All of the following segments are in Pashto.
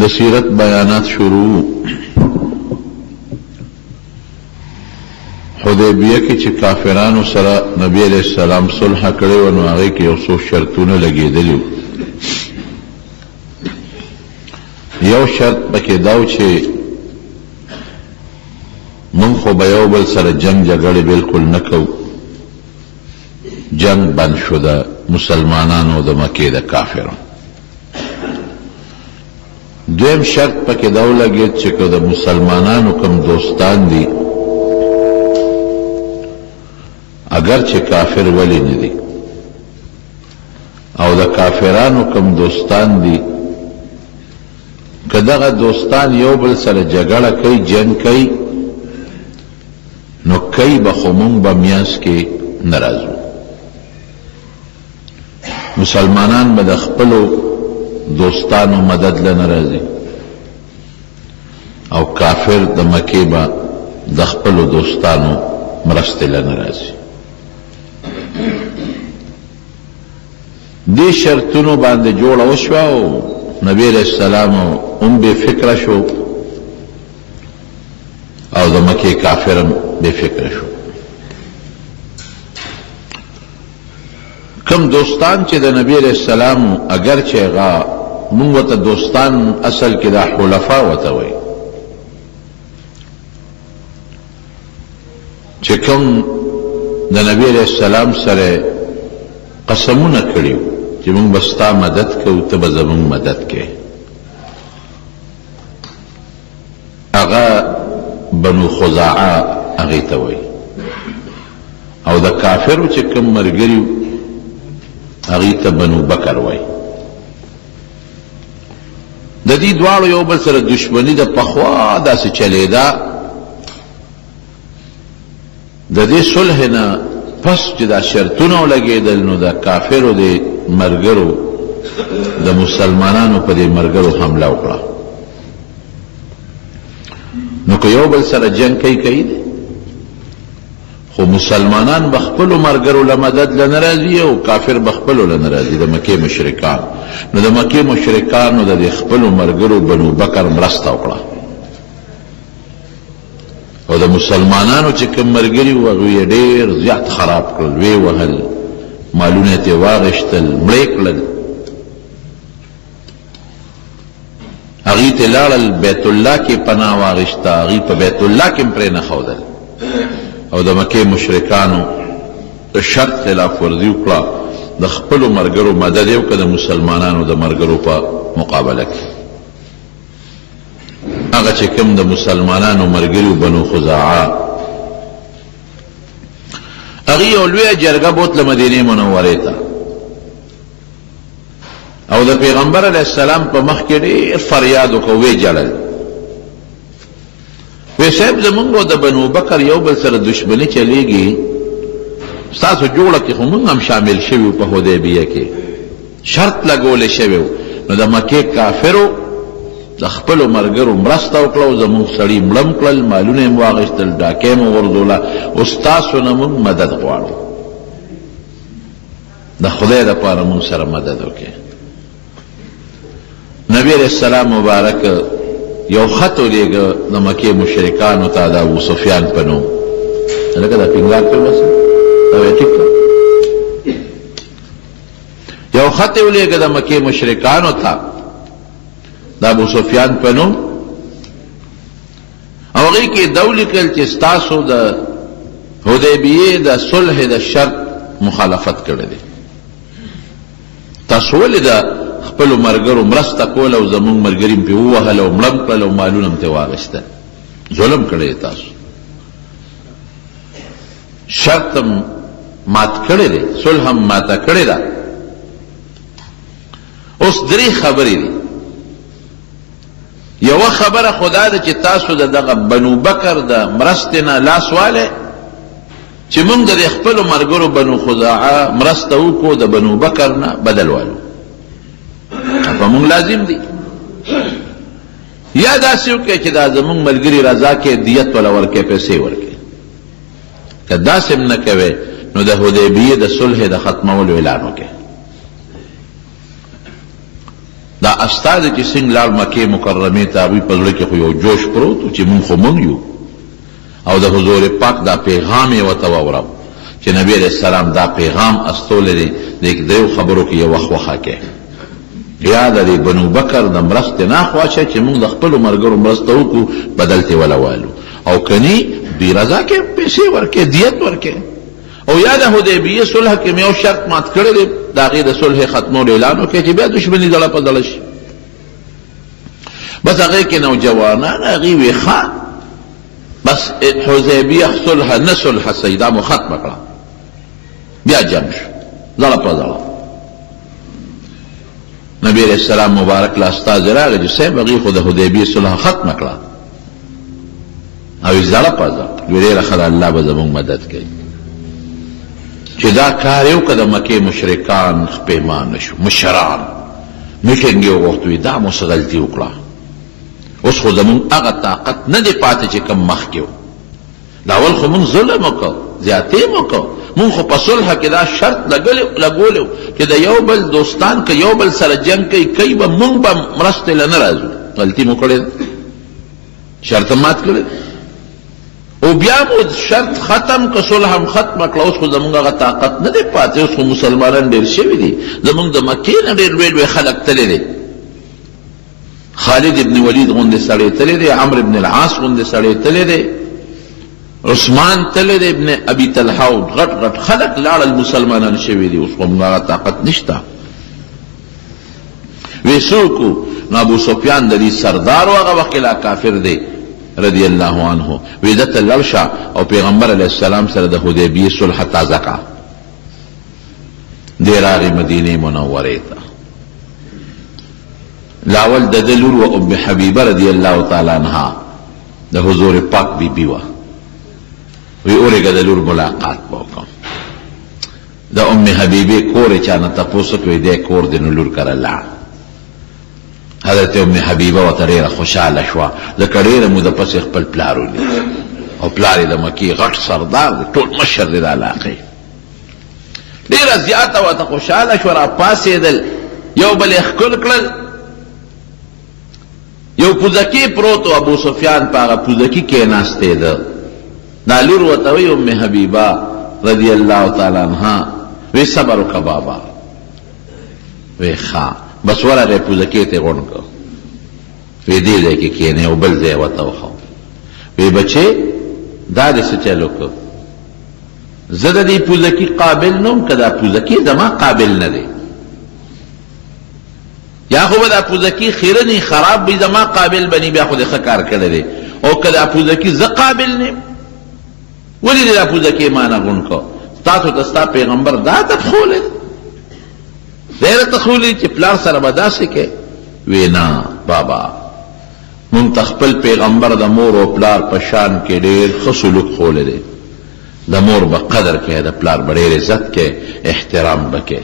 د سیرت بیانات شروع. حدیبیه کې چې کافرانو سره نبی علیہ السلام صلح کړی و، نو هغې کې یو څو شرطونه لګېدلي. یو شرط پکې دا و چې موږ خو به یو بل سره جنگ جګړې بالکل نه کوو. جنگ بند شو د مسلمانانو د مکې د کافرانو. دویم شرط پکې دا ولګېد چې که د مسلمانانو کوم دوستان دي، اگر چې کافر ولی نه دي، او د کافرانو کوم دوستان دي، که دغه دوستان یو بل سره جګړه کوي، جنگ کوي، نو کوي به خو مونږ به میانځ کې نه راځو. مسلمانان به د خپلو دوستانو مدد له نه راځي، او کافر د مکې به د خپلو دوستانو مرستې له نه راځي. دې شرطونو باندې جوړه وشوه او نبی علیہ السلام هم بې فکره شو او د مکې کافر هم بې فکره شو. کم دوستان چې د نبی علیہ السلام اگر چې هغه مونږ ورته دوستان اصل کې دا حلفا ورته وایي، چې کوم د نبی علیہ السلام سره قسمونه کړي چې مونږ به ستا مدد کوو، ته به زمونږ مدد کوې، هغه بنو خزاعه هغې ته وایي. او د کافرو چې کوم ملګري هغې ته بنو بکر وایي. د دې دواړو یو بل سره دشمني د پخوا داسې چلېده. د دې صلح نه پس چې دا شرطونه ولګېدل، نو د کافرو د ملګرو د مسلمانانو په دې ملګرو حمله وکړه. نو که یو بل سره جنګ کوي دی، خو مسلمانان به خپلو ملګرو له مدد له نه راځي او کافر به خپلو له نه راځي، د مکې مشرکان. نو د مکې مشرکانو د دې خپلو ملګرو بنو بکر مرسته وکړه، او د مسلمانانو چې کوم ملګري وو هغوی یې ډېر زیات خراب کړل، ویې وهل، مالونه یې ترې واخیستل، مړه یې کړل. هغوی ته لاړل، بیت الله کې پناه واخیسته، هغوی په بیت الله کې هم پرې نه ښودل، او د مکې مشرکانو د شرط خلاف ورزي وکړه. د خپلو ملګرو مدد یې وکړه د مسلمانانو د ملګرو په مقابله کې. هغه چې کوم د مسلمانانو ملګري بنو خزاعه، هغې یو لویه جرګه بوتله مدینې منورې ته، او د پیغمبر علیه السلام په مخ کې ډېر فریاد وکړ، ویې ژړل، وی صاحب زمونږ د بنو بکر یو بل سره دشمني چلیږي، ستاسو جوړه کې خو مونږ هم شامل شوي په حدیبیه کې، شرط لګولی شوی و. نو د مکې کافرو د خپلو ملګرو مرسته وکړه او زمونږ سړي مړه کړل، مالونه یې واخیستل، ډاکې مو غورځوله، او ستاسو نه مونږ مدد غواړو، د خدای دپاره مونږ سره مدد وکړئ. نبی علیہ السلام مبارک یو خط ولیږه د مکې مشرکانو ته، د ابو سفیان په نوم. لکه دا پینګار کړ بس دا وی ټیک کړ. یو خط ولیږه د مکې مشرکانو ته د ابو سفیان په نوم، او هغې کې دا ولیکل چې ستاسو د حدیبیې د صلح د شرط مخالفت کړی دی، تاسو ولې د خپلو ملګرو مرسته کوله او زمونږ ملګري پې ووهل او مړه کړل او مالونه هم ترې واخیستل، ظلم کړی دی تاسو، شرط هم مات کړی دی، صلح هم ماته کړې ده. اوس درې خبرې دي. یوه خبره خو دا ده چې تاسو د دغه بنو بکر د مرستې نه لاس والی، چې مونږ د خپلو ملګرو بنو خزاعه مرسته وکړو، د بنو بکر نه بدل والو، په مونږ لازم دي. یا داسې وکړئ چې دا زمونږ ملګري رضا کې دیت ولا ورکړئ، پیسې ورکړئ. که داسې هم نه کوئ، نو د حدیبیې د صلح د ختمولو اعلان وکړئ. دا استاد چې څنګه لال مکې مکرمې ته هغوی په زړه کې خو یو جوش پروت و چې مونږ خو مونږ یو او د حضور پاک دا پیغام یې ورته واورو چې نبی علیہ السلام دا پیغام استولی دی د دریو خبرو کې یو وخت وخه یا د بنو بکر د مرستې نه خواشه چې مونږ د خپلو ملګرو مرسته وکړو بدل ترې ولوالو او کني دوی رضا کې پیسې ورکړې دیت ورکړې او یا د حدیبیې صلح کې مې یو شرط مات کړی دی د هغې د صلح ختمولو اعلان وکړي چې بیا دشمني زړه په زړه شي بس هغې کې نوجوانان هغې وې ښه بس حدیبیه صلح نه صلح صحیح دا مو ختمه کړه بیا جنګ شو زړه په زړه نبی علیہ السلام مبارک له استازی راغی چې صاحب هغې خو د حدیبیې صلح ختمه کړه او زړه په زړه ډېره ښه ده الله به زموږ مدد کوي چې دا کار یو که د مکې مشرکان خپیمانه شو مشران میټینګ یې وغوښت دا مو څه غلطي وکړه اوس خو زموږ هغه طاقت نه دی پاتې چې کم مخکې و دا اول خو مونږ ظلم وکړو زیاتې مو وکړو مونږ خو په صلح کې دا شرط لګولی و چې د یو بل دوستان که یو بل سره جنګ کوي به مونږ به مرستې له نه راځو غلطي مو کړې شرط مات کړی او بیا مو شرط ختم که صلح هم ختمه کړه اوس خو زمونږ هغه طاقت نه دی پاتې اوس خو مسلمانان ډېر شوي دي زمونږ د مکې نه ډېر لوی لوی خلک تللی دی خالد ابن ولید غوندې سړی تللی دی عمرو ابن العاص غوندې سړی تللی دی عثمان تللی دی ابن ابي طلحه غټ غټ خلک لاړل مسلمانان شوي دي اوس خو موږ هغه طاقت نشته وی څوک نو ابو سفیان د دې سردار و هغه وخت لا کافر دی رضی الله عنه وی دته لاړ شه او پیغمبر علیه السلام سره د حدیبیې صلح تازه کړه دی راغی مدینې منورې ته لاول د ده لور و ام حبیبه رضی الله تعالی عنها د حضور پاک بی بی وه وی اورېږه د لور ملاقات به وکړم د ام حبیبې کور یې چا نه تپوس وکړ دی کور دی نو لور کره لاړ حضرت ام حبیبه ورته ډېره خوشحاله شوه ځکه ډېره موده پسې خپل پلار ولید او پلار یې د مکې غټ سردار دی ټول مشر دی د علاقې ډېره زیاته ورته خوشحاله شوه راپاڅېدل یو بل یې ښکل کړل یو پوزکی پروت و ابو سفیان په هغه پوزکی کېناستی ده دا لور ورته وی ام حبیبه رضی الله تعالی عنها وی صبر وکړه بابا وی ښه بس ورغی پوزکی ته غونډ کړ وی دې ځای کې کښېنې او بل ځای ورته وښو وی بچې دا دې څه چل وکړ زه د دې پوزکی قابل نه وم که دا پوزکی زما قابل نه دی یا خو به دا پوزکی خیره نی خراب بی زما قابل بنی بیا خو دې ښه کار کړی دی او که دا پوزکی زه قابل نیم ولې دې دا پوزکی ما نه غونډ کړ تاسو ته ستا پیغمبر دا تخولی ډېره تخولی چې پلار سره به داسې کې وی نه بابا مونږ ته خپل پیغمبر د مور او پلار په شان کې ډېر ښه سلوک ښولی دی د مور به قدر کوې د پلار به ډېر عزت کوې احترام به کوې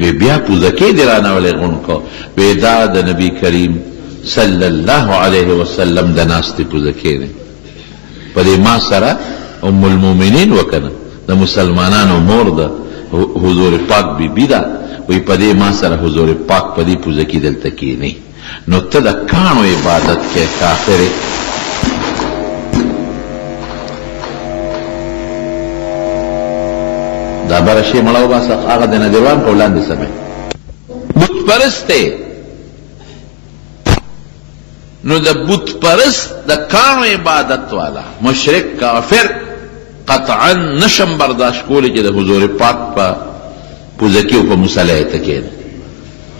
وی بیا پوزکی دی رانه ولې غونډ کړ وی دا د نبی کریم صلی الله علیه وسلم د ناستې پوزکی دی په دې ما سره ام المؤمنین وکنه د مسلمانانو مور ده حضور پاک بی بی ده وی په دې ما سره حضور پاک په دې پوزکی دلته کښېني نو ته د کاڼو عبادت کې کافر دا بره شی مړه وباسه هغه د نجوان په وړاندې سمې بت پرست دی نو د بت پرست د کاڼو عبادت والا مشرک کافر قطعا نشم برداشت کولی چې د حضور پاک په پوزکی او په مصلی ته کښېني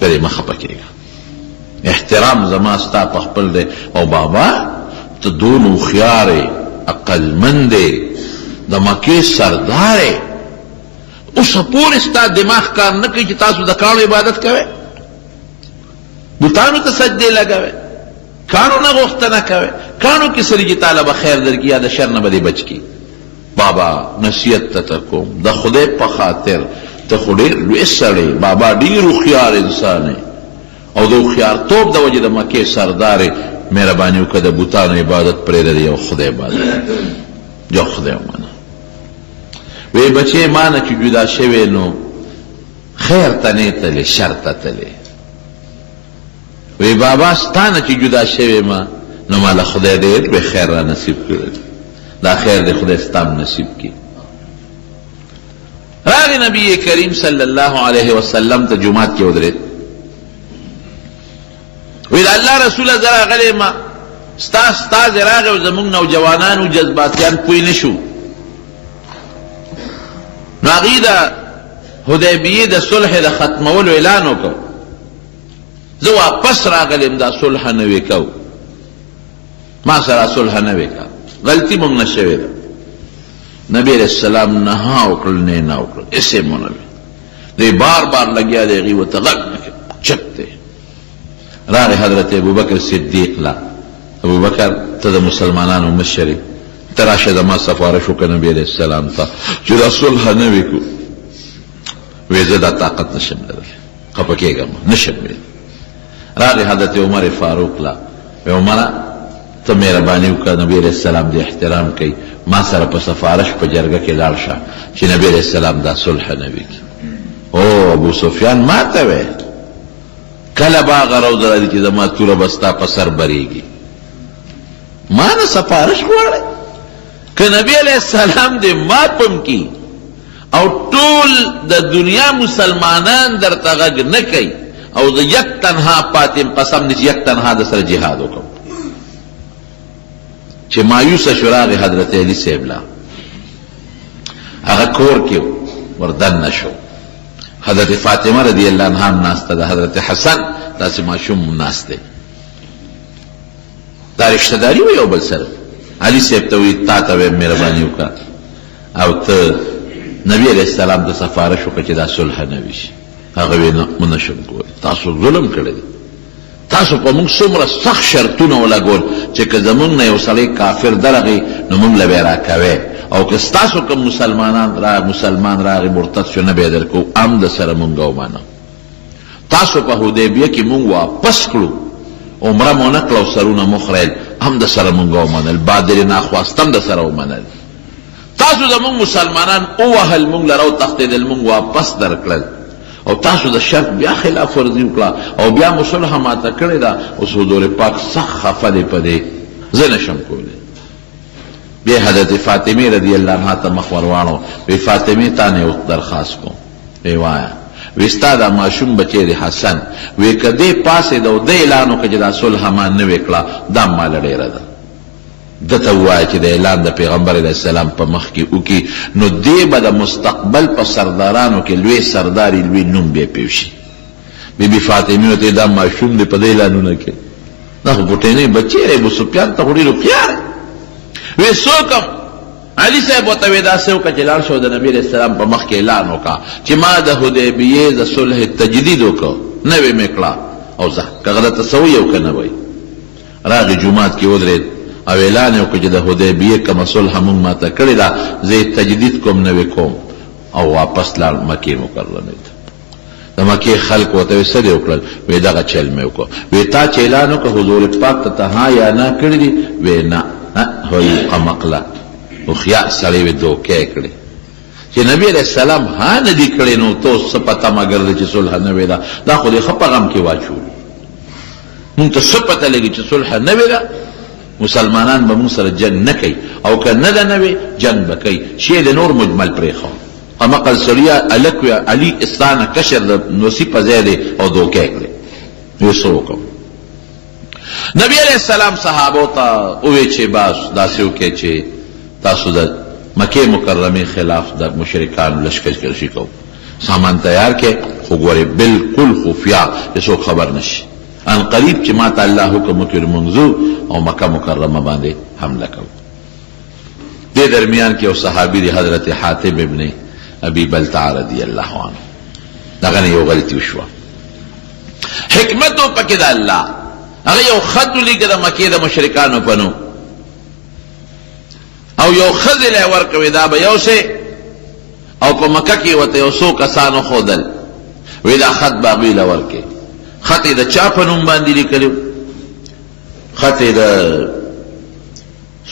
پرې مه خفه کېږه احترام زما ستا په خپل دی او بابا ته دون هوښیار یې عقلمند یې د مکې سردار یې اوسه پورې ستا دماغ کار نه کوي چې تاسو د کاڼو عبادت کوئ بوتانو ته سجدې لګوئ کاڼو نه غوښتنه کوئ کاڼو کې سړي چې تعالی به خیر درکړي یا د شر نه به دې بچ کړي بابا نصیحت ته کوم د خدای په خاطر ته خو ډېر لوی سړی بابا ډېر هوښیار انسان او د هوښیارتوب د وجې د مکې سردار مهرباني وکړه د بوتانو عبادت پرېږده د یو خدای عبادت یو خدای ومنه وی بچې ما نه چې جدا شوی نو خیر ته نه تلې شر ته تلې وی بابا ستانه چې جدا شوی ما نو مالا خدای ډېر به خیر را نصیب کړی دا خیر دی خدای ستام نصیب کی. راغی نبی کریم صلی الله علیه وسلم ته جمعات کې ودرېد وی دا الله رسوله زه راغلی ما ستا راغی او زمونږ نوجوانانو جذباتیان پوی نشو نو هغوی د حدیبیې د صلح د ختمولو اعلان وکړ زه واپس راغلم دا صلح نوې کو ما سره صلح نوې کا غلطي مونږ نه شوې ده نبی علیہ السلام نه وکړل نه وکړل اسې مونږ نه دی بار بار لګیا دی هغوی ورته غږ نه کوي چپ دی راغی حضرت ابوبکر صدیق لا ابوبکر ته د مسلمانانو مشر ته راشه زما سفارش وکړه نبی علیہ السلام ته چې دا صلح نوې کو وی زه دا طاقت نشم لرلی خفه کېږم نشم ویلی راغی حضرت عمر فاروق لا وی عمره ته مهرباني وکړه نبی علیہ السلام دې احترام کوي ما سره په سفارش په جرګه کې لاړ شه چې نبی علیہ السلام دا صلح نوې کړي او ابو سفیان ما ته وی کله به هغه روز راځي چې زما توره به ستا په سر بریږي ما نه سفارش غواړئ که نبی علیہ السلام دې ماتم کی او ټول د دنیا مسلمانان درته غږ نه کوي او زه یک تنها پاتم قسم دې چې یک تنها د سره جهاد وکړم چې مایوسه شو راغی حضرت علی صاحب لا هغه کور کې وردن نشو حضرت فاطمه رضی الله عنها هم ناسته ده حضرت حسن داسې ماشوم ناست دی دا رشتهداري وي یو بل سره علي صاحب ته وایي تا ته ویم مهرباني وکړه او ته نبی علیہ السلام ته سفارش وکړه چې دا صلح نوي شي هغه وی نه نشم کولی تاسو ظلم کړی دی تاسو په موږ څومره سخت شرطونه ولګول چې که زموږ نه یو سړی کافر درغی نو موږ له به یې راکوی او که ستاسو کوم مسلمان راغی مرتد شو نه به یې درکو ام د سره موږ ومانه تاسو په حدیبیه کې موږ واپس کړو عمره مو نه کړه او سرونه مو خریل هم د سره موږ ومنل بادر ناخواستم د سره ومنل تاسو زموږ مسلمانان ووهل موږ لره وتښتېدل موږ واپس درکړل او تاسو د شرط بیا خلاف ورزي وکړه او بیا مو صلح ماته کړې ده اوس حضور پاک سخت خفه دی په دې زه نشم کولی بیا حضرت فاطمه رضی الله عنها ته مخ ور واړو وی فاطمه تا نه یو درخواست کوم وی وایه وی ستا دا ماشوم بچی دی حسن وی که دې پاسېده او د اعلان وکړه چې دا صلح ما نوې کړه دا ماله ډېره ده ده ته ووایه چې د اعلان د پیغمبر علیه السلام په مخ کې وکړي نو دې به د مستقبل په سردارانو کې لوی سرداري لوی نوم بیا پیو شي بی بی فاطمې ورته دا ماشوم دی په دې اعلانونه کې دا خو ګوټینی بچی دی ابو سفیان ته خو ډېر هوښیار وی څوکم علي صاحب ورته وی داسې وکړه چې لاړ شو د نبي علیه السلام په مخ کې اعلان وکړه چې ما د حدیبیې د صلح تجدید وکړ نوې مې کړه او زه که غلطه ته سوی او که نه وی راغی جومات کې ودرېد او اعلان یې وکړه چې د حدیبیې کومه صلح مونږ ماته کړې ده زه یې تجدید کوم نوې کوم او واپس لاړ مکې مکرمې ته د مکې خلک ورته وی څه دې وکړل وی دغه چل مې وکړ وی تا چې اعلان وکړه حضور پاک ته ها یا نه کړي دي وی نه هوی قمقله هوښیار سړی وی دوکې کړې چې نبی علیہ السلام ها نه دي کړې نو تو څه پته مګر دی چې صلح نوې ده دا خو دې ښه په غم کې واچول مونږ ته څه پته لګي چې صلح نوې ده مسلمانان به مونږ سره جنګ نه کوي او که نه ده نوې جنګ به کوي شی د نور مجمل پرېښو همقل سړیه هلک وی علي استانه کشر د نوسي په ځای دی او دوکې کړې وی څه وکړم نبی علیہ السلام صحابو ته ووی چې باس داسې وکړئ چې تاسو د مکې مکرمې خلاف د مشرکانو لشکر کرشي کوو سامان تیار کې خو ګورې بالکل خفیا چې څوک خبر نشي ان قریب چې ما ته الله حکم وکړي منځو او مکه مکرمه باندې حمله کوو دې درمیان کې یو صحابي دی حضرت حاتم ابن ابي بلتع رضی الله عنه دغه یو غلطي وشوه حکمت پکې د الله هغه یو خط ولیکه د مکې د مشرکانو په نوم او یو ښځې له یې ورکوي دا به یو شی او په مکه کې ورته یو څو کسانو ښودل وی دا خط به هغوی له ورکړي خط یې د چا په نوم باندې لیکلی خط یې د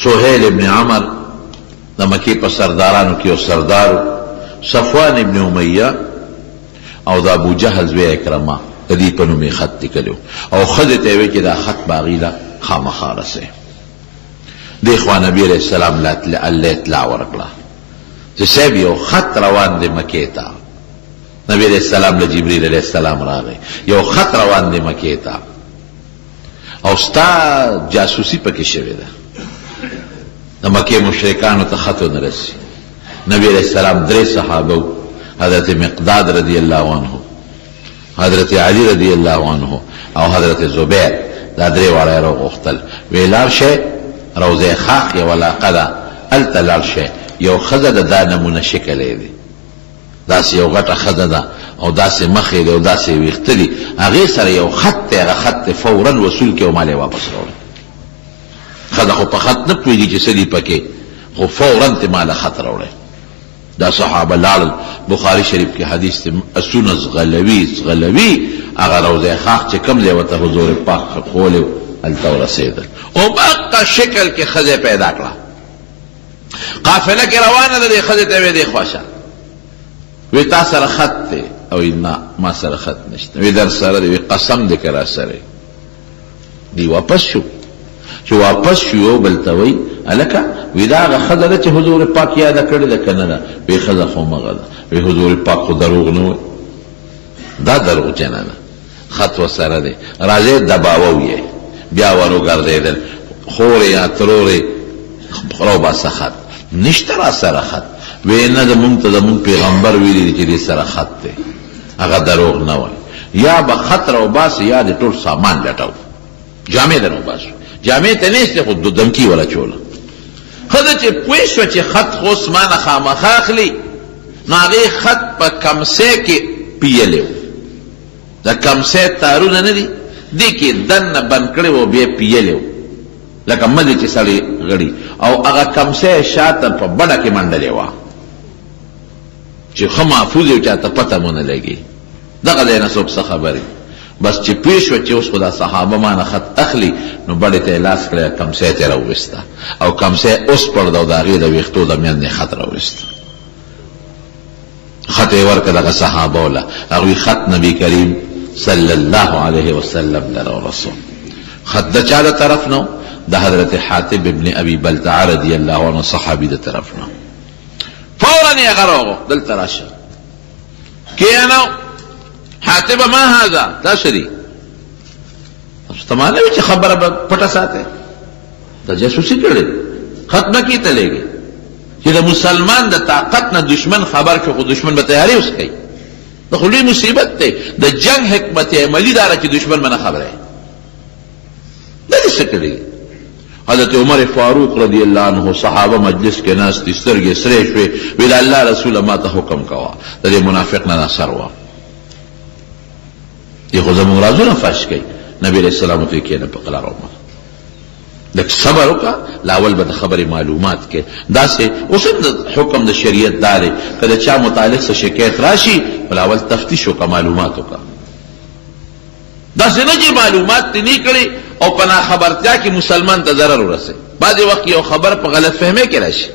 سهیل ابن عمر د مکې په سردارانو کې یو سردارو صفوان ابن امیه او د ابو جهل زوی اکرمه د دې په نوم یې خط لیکلی او ښځې ته یې ویل چې دا خط به هغې له خامخا رسئ. دې خوا نبي علیه السلام الله اطلاع ورکړه چې صاحب یو خط روان دی مکې ته. نبی علیہ السلام له جبریل علیہ السلام راغی، یو خط روان دی مکې ته او ستا جاسوسی پکې شوې ده، د مکې مشرکانو ته خط ونه رسي. نبی علیہ السلام درې صحابه، حضرت مقداد رضی الله عنه، حضرت علی رضی الله عنه او حضرت زبیر، دا درې واړه راغوښتل وی لاړ شئ روضه خاق یوه علاقه ده هلته لاړ شئ، یو ښځه د دا نمونه شکل یې دی، داسې یو غټه ښځه ده او داسې مخ یې دی او داسې ویښته دي، هغې سره یو خط دی، هغه خط دی فورا وصول کړي او مال یې واپس راوړه. ښځه خو په خط نه پوهېږي چې څه دي پکې، خو فورا ترې ماله خط راوړی. دا صحابه لاړل، بخاري شریف کې حدیث دی، اسونه ځغلوي هغه روضه خاق چې کوم ځای ورته حضور پاک ښوولی هلته ورسېدل او په هغه شکل کې ښځه پیدا کړه. قافله کې روانه ده، دې ښځې ته ویې دی خواشه وی تا سره خط دی؟ او نه ما سره خط نشته. وی در سره دی؟ وی قسم دی که را سره. دی واپس شو، چې واپس شو یو بل ته وی هلکه وی دا هغه ښځه ده چې حضور پاک یاده کړې ده که نه ده؟ وی ښځه خو مغه ده. وی حضور پاک خو دروغ نه وی، دا دروغجنه ده، خط ورسره دی، راځئ دباوه یې بیا ور وګرځېدل، خورې یا ترورې راوباسه خط، نشته را سره خط. وی نه زمونږ ته زمونږ پیغمبر ویلي دی چې دې سره خط دی، هغه دروغ نه وای. یا به خط راوباسې یا د ټول سامان لټو، جامې در وباسو، جامې ته نیستې خو دمکي ولا چوله. ښځه چې پوه شوه چې خط خو اوس ما نه خامخا اخلي، نو هغې خط په کمسۍ کې پیلی و، د کمسۍ تارونه نه دي دې کې دننه بند کړی و بیا پیلی و لکه مدې چې سړی غړي، او هغه کمسۍ شاته په بډه کې منډلې وه چې ښه محفوظ یې چاته پته مو نه لګي. دغه دی نه څوک څه خبرې، بس چې پوه شوه چې اوس خو دا صحابه ما نه خط اخلي، نو بډې ته یې لاس کړی، کمسۍ ته یې راوویسته او کمسۍ اوس پړده او د هغې د ویښتو د میندې خط راوویسته، خط یې ورکړه دغه صحابه وله. هغوی خط نبي کریم صلی الله علیه وسلم لره ورسول. خط د چا د طرف نه؟ د حضرت حاتب ابن ابي بلتعه رضی الله عنه صحابي د طرف نه. فورا یې هغه راوغوښت دلته راشه کښېنو. حاتبه ما هذا، دا څه دي؟ ته ما نه وي چې خبره به پټه ساتې، دا جاسوسي کړې، خط نه کې ته لېږې چې د مسلمان د طاقت نه دشمن خبر شو، خو دشمن به تیاري اوس کوي. دا خو لوی مصیبت دی. د جنگ حکمت عملي دا چې دشمن به نه خبره دا دې څه کړي. حضرت عمر فاروق رضی الله عنه صحابه مجلس کې ناست دي، سترګې سرې شوې، ویل الله رسوله ما ته حکم کوه د دې منافق نه نصر وه، دې خو زموږ رازونه فاش کوي. نبي علیه السلام ورته کښېنه په قلار عمر، لږ صبر وکړه، لاول به د خبرې معلومات کې داسې. اوس هم د حکم د شریعت دا دی که د چا متعلق څه شکایت راشي لاول تفتیش وکړه، معلومات وکړه، داسې نه چې معلومات دې نه کړي او په ناخبرتیا کې مسلمان ته ضرر ورسوي. بعضې وخت یو خبر په غلط فهمۍ کې راشي،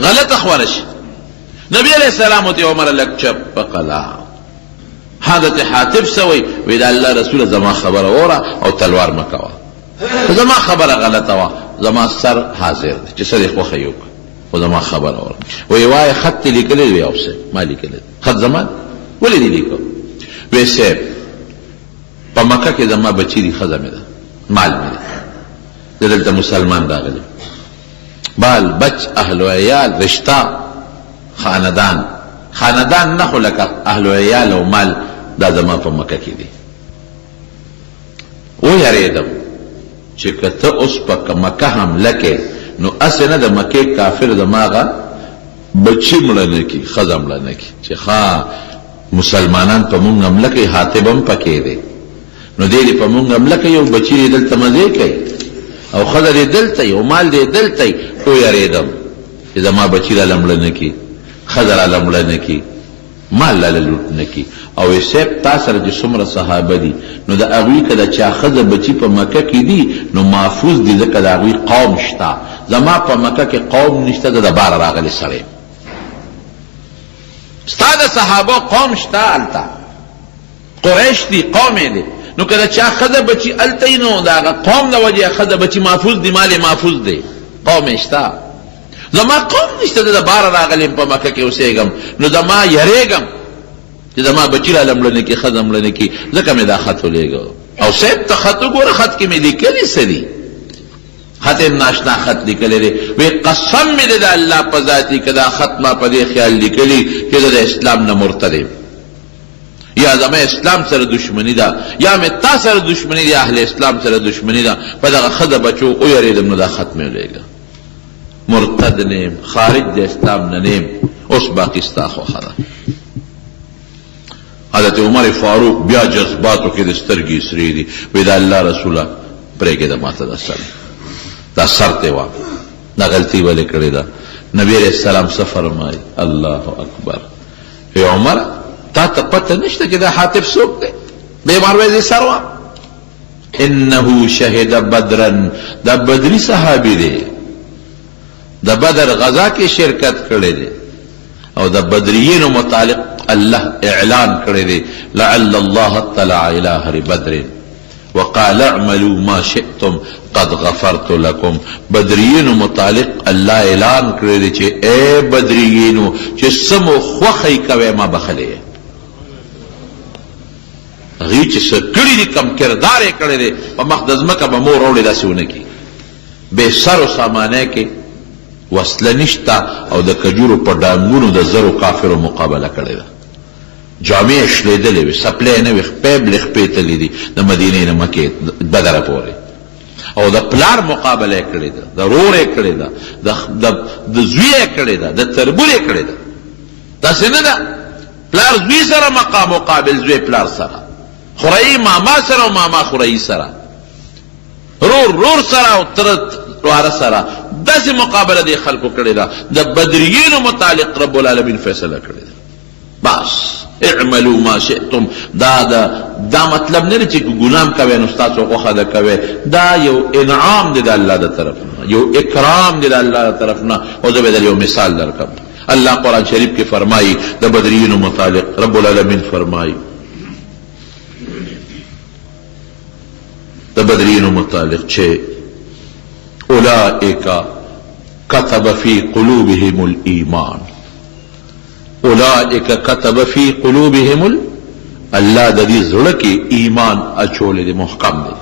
غلطه خوره شي. نبي علیه السلام ورته عمر لږ چپ په قلا. حضرت حاتب څه وایي؟ وایي د الله رسوله زما خبره واوره او تلوار مه کوه، زما خبره غلطه وه، زما سر حاضر دی چې څه دې خوښه یې وکړه، خو زما خبره واوره. وایي وایي خط دې لیکلی دی؟ وایي او صاحب ما لیکلی دی. خط زما ولې دې لیکو؟ وایي صاحب په مکه کې زما بچي دي، ښځه مې ده، مال مې دی، زه دلته مسلمان راغلی، بال بچ اهل و عیال رشته خاندان نه خو لکه اهل و عیال او مال دا زما په مکه کې دي. ویریدم چې که ته اوس په مکه حمله کې نو اسې نه د مکې کافر زماغه بچي مړه نه کړي، ښځه مړه نه کړي چې ښه مسلمانان په مونږ حمله کوي، حاتب هم پکې دی، نو دی دې په مونږ حمله کوي او بچي دې دلته مزې کوي او ښځه دې دلته وي او مال دې دلته وي. ویریدم چې زما بچي راله مړه نه کړي، ښځه راله مړه نه کړي، مال راله لوټ نه کړي. او وایي صاحب تا سره چې څومره صحابه دي نو د هغوی که د چا ښځه بچي په مکه کې دي نو محفوظ دي، ځکه د هغوی قوم شته، زما په مکه کې قوم نشته، د باره راغلی سړی، ستا د صحابه قوم شته هلته، قریش دی، قوم دی. نو کله چا خزه بچی التی نو دا قوم د وجه خزه بچی محفوظ دی، مال محفوظ دی، قوم شتا. زما قوم نشته د بار راغلم په مکه کې اوسېږم، نو زما یریږم چې زما بچی را لمړنه کې خزه مړنه کې، ځکه مې دا خط ولېږو. او صاحب ته خط وګوره، خط کې مې لیکلي څه دي؟ خط ناشنا خط لیکلی دی. وی قسم مې دی د الله په ذاتي که دا خط ما په دې خیال لیکلي چې زه د اسلام نه مرتد یم، یا زما اسلام سره دشمنی ده، یا مې تا سره دشمنی ده، اهل اسلام سره دشمنی ده. په دغه ښځه بچو ویرېدم، نو دا خط مې ولېږه. مرتد نیم، خارج د اسلام نه نیم، اوس باقي ستا خوښه ده. حضرت عمر فاروق بیا جذباتو کې د سترګې سرې دي. وی دا الله رسوله پرېږده ماته دا سر، دا سر ته وا، دا غلطي ولې کړې ده؟ نبی علیہ السلام څه فرمایي؟ الله اکبر. ای عمر تا ته پته نشته چې دا حاطب څوک دی؟ بیمار وی سر وا. انه شهد بدرا، دا بدری صحابي دی، د بدر غزا کې شرکت کړی دی، او د بدریینو متعلق الله اعلان کړی دی لعل الله اطلع الى اهل بدر وقال اعملوا ما شئتم قد غفرت لكم. بدریینو متعلق الله اعلان کړی دی چې اے بدریینو چې سمو خوخی کوي ما بخلې. غي چې څه کړی دي کم کردار یې کړی دی، په مقدس مکه به مور وړي داسې ونه کي، بې سر و سامانه کې وسله نشته، او د کجورو په ډانګونو د زرو کافرو مقابله کړې ده. جامې شلېدلې وې، سپلې نه وې، خپې بلې خپې تللې دي د مدینې نه مکې بدره پورې، او د پلار مقابله یې کړې ده، د رور یې کړې ده، د زوی یې کړې ده، د تربور یې کړې ده. داسې نه ده پلار زوی سره مقابل زوی پلار سره، خورایي ماما سره او ماما خورایي سره، رور سره او تر واره سره، داسې مقابله د خلکو کړې ده. د بدریینو متعلق رب العالمین فیصله کړې ده. بس اعملوا ما شئتم. دا مطلب نه چې ګنام کوي نو ستاسو خوښه ده کوي، دا یو انعام دی د الله د طرف نه، یو اکرام دی د الله د طرف نه. او زه به در یو مثال درکړم. الله قرآن شریف کې فرمایي د بدریینو متعلق، رب العالمین فرمایي د بدریینو متعلق چې اولئک كتب في قلوبهم الایمان. اولئک كتب في قلوبهم الله د دې زړه کې ایمان اچولې دی، محکم دی.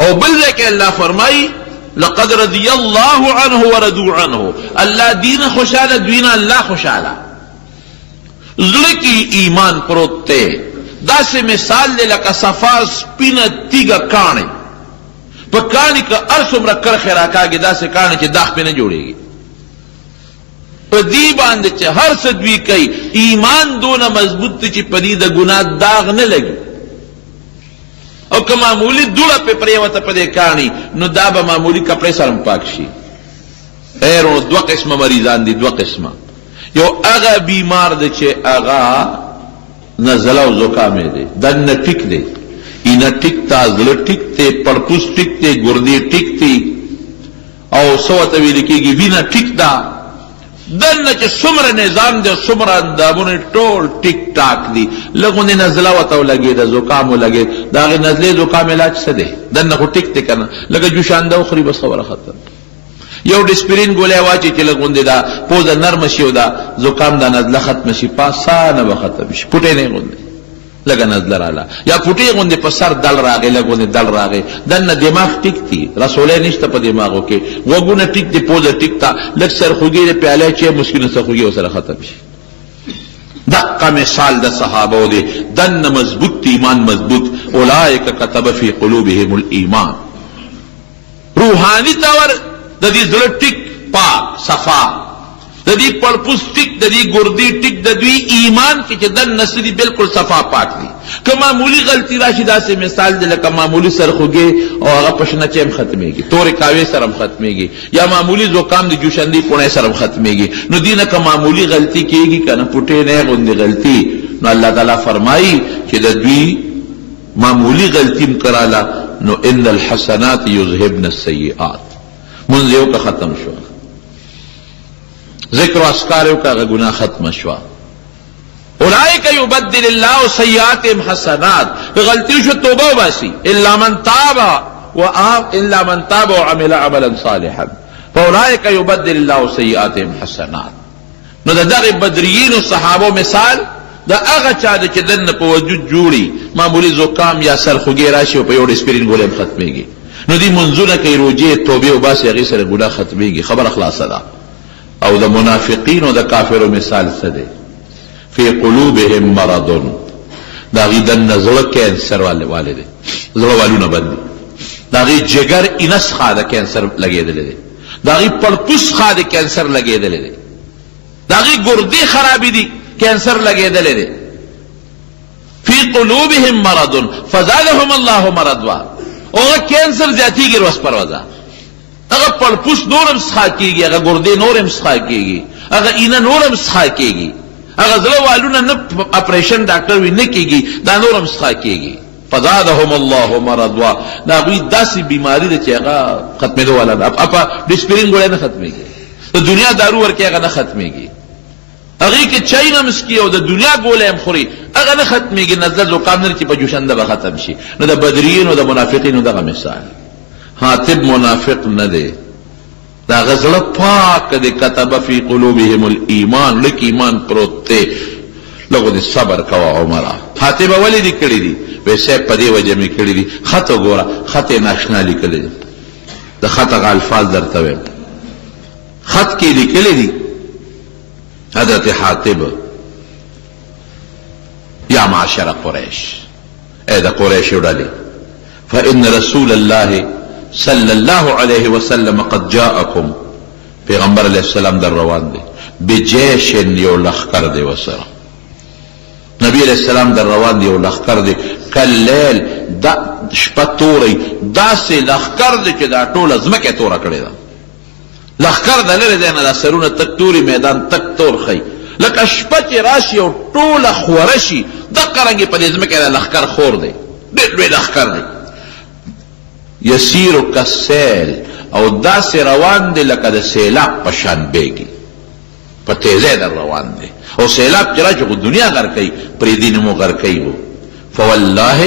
او بل ځکه الله فرمایي لقد رضي الله عنه ورضوا عنه. الله دین خوشاله، دوینه الله خوشاله. زړه کې ایمان پروت دی. داسې مثال دی لکه صفا سپینه تیږه کاڼې، په کاڼي که هر څومره کرښې راکاږي داسې کاڼې چې داغ پې نه جوړېږي. په دې باندې چې هر څه دوی کوي، ایمان دونه مضبوط دی چې په دې د ګناه داغ نه لګي. او که معمولي دوړه پې پرېوته په دې کاڼي، نو دا به معمولي کپړې سره پاک شي. ایرو دوه قسمه مریضان دي، دوه قسمه. یو هغه بیمار دی چې هغه نزله او زکام دی، دننه ټیک دی، اینه ټیک تا، زړه ټیک دی، پړپوس ټیک دی، ګردې ټیک دی، او څه ورته ویل کېږي وینه ټیک ده. دننه چې څومره نظام دی، څومره اندامونه ټول ټیک ټاک دي. لږ غوندې نزله ورته ولګېده، زکام ولګېد، د هغې نزلې زکام علاج څه دی؟ دننه خو ټیک دی که نه، لکه جوشانده وخوري بس خبره ختم. یو ډسپرین ګولۍ واچي چې لږ غوندې دا پوزه نرمه شي او دا زکام دا نزله ختمه شي، په اسانه به ختم شي. پوټی نه غوندې لږه نزله راله، یا پوټی غوندې په سر دل راغی، لږ غوندې دل راغی. دننه دماغ ټیک دی، رسولی نشته په دماغو کې، غوږونه ټیک دی، پوزه ټیک ده، لږ سرخوږي د پیاله چې مسکینه سرخوږي ورسره ختم شي. دقه مثال د صحابو دی، دننه مضبوط ایمان مضبوط. اولئک کتب فی قلوبهم الایمان. روحانی طور د دې زړه ټیک پاک صفا، د دې پړپوس ټیک، د دې ګردې ټیک، د دوی ایمان کې چې دننه څه دي بالکل صفا پاک دي. که معمولي غلطي راشي، داسې مثال دی لکه معمولي سرخوږی او هغه په شنه چیم ختمېږي، تورې کاوې سره هم ختمېږي، یا معمولي زکام د جوشندې پوڼۍ سره هم ختمېږي. نو دې نه که معمولي غلطي کېږي که نه، پوټې نه غوندې غلطي، نو الله تعالی فرمایي چې د دوی معمولي غلطي هم کراله، نو ان الحسنات یذهبن السیئات. منځ یو که ختم شو، ذکر و اذکار یو که هغه ګناه ختمه شوه. اولئک یبدل اللہ سیئاتهم حسنات، غلطی شو توبہ باسی، الا من تاب وعمل عملا صالحا فاولئک یبدل اللہ سیئاتهم حسنات. نو دا دغه بدریین و صحابو مثال دا اغا چا دا چه دن پا وجود جوڑی معمولی زکام یا سرخوگی راشی و پا یوڑ اسپرین گولیم ختمیگی، نو دی منزونه کئی روجی توبه و باسی اغی سر گناه ختمیگی، خبر اخلاص دا. او دا منافقین و دا کافر و مثال سده فی قلوبهم مرضون، دا غی دن زړه کینسر والے دے، زړه والونه بندی، دا غی جگر انس خواده کینسر لگے دلے دے، دا غی پڑپس خواده کینسر لگے دلے دے، دا غی گردی خرابی دی کینسر لگے دلے دے. فی قلوبهم مرضون فزادهم اللہ مرضوا، اوغا کینسر زیادی گر وس پروازا، اگر پڑپس نورم سخا کی گی، اگر گردی نورم سخا کی گی، اگر اینا نورم سخا کی گی، اگر زړه والونه نه اپریشن ډاکټر وی نه کیږي، دا نورم سخا کیږي. فزادهم الله مرضوا، دا غوی داسې بیماری ده چې هغه ختمېدو والا ده، اپا ډسپرین ګوړی نه ختمېږي، د دنیا دارو ورکې هغه نه ختمېږي، هغې کې چای نه مسکي او د دنیا ګولی هم خوري هغه نه ختمېږي، نزله زکام نه چې په جوشنده به ختم شي. نو د بدریینو د منافقینو دغه مثال. حاطب منافق نه دی، دا غزړه پاک دی، کتب فی قلوبهم الایمان، لک ایمان پروت دی، لگو دی صبر کوا عمرہ. حاطب ولی دی کړی دی، ویسے پدی وجه می کړی دی، خط وګوره، خط ناشنا لیکلی دی، د خط هغه الفاظ درته ویم، خط کې لیکلی دی حضرت حاطب، یا معاشر قریش، اے دا قریش ډلې، فإن رسول الله صلی اللہ علیہ وسلم قد جاءکم، پیغمبر علیہ السلام در روان دے، بجیش یو لخکر دے وسرا، نبی علیہ السلام در روان دے یو لخکر دے، کلیل دا شپا توری دا سے لخکر دے چی دا طول ازمکے تورا کردے دا، لخکر دا لرے دینا دا سرون تک توری میدان تک تور خی، لکا شپا چی راشی و طول خورشی دا کرنگی پا ازمکے دا لخکر خور دے، دوی لخکر دے، یسیرو کسیل، او دا سی روان دے لکا دا سیلاب پشان بیگی، پا تیزے در روان دے، او سیلاب چرا چکو دنیا غر کئی پریدی نمو غر کئی ہو، فواللہ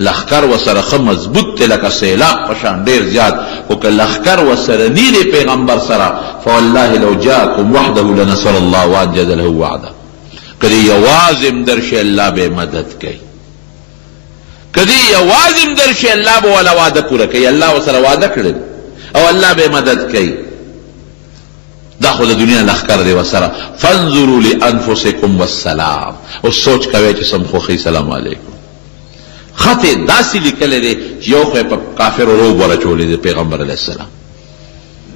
لخکر و سرخ مضبوط تے لکا سیلاب پشان دیر زیاد، او که لخکر و سرنی دے پیغمبر سرا، فواللہ لو جاکم وحده لنصر اللہ وانجد له وعدا، کدی یوازم درش اللہ بے مدد کئی، کدی یوازم درشی اللہ با والا وعدہ پورا کئی، اللہ و سر وعدہ کرد او اللہ بے مدد کئی، دا خود دنیا لخکر دے وسرا. فانظروا لانفسکم والسلام، او سوچ کوئے چی سم خوخی سلام علیکم. خط داسی لکلے دے یو خوی پا کافر و روب ورا چولے دے پیغمبر علیہ السلام،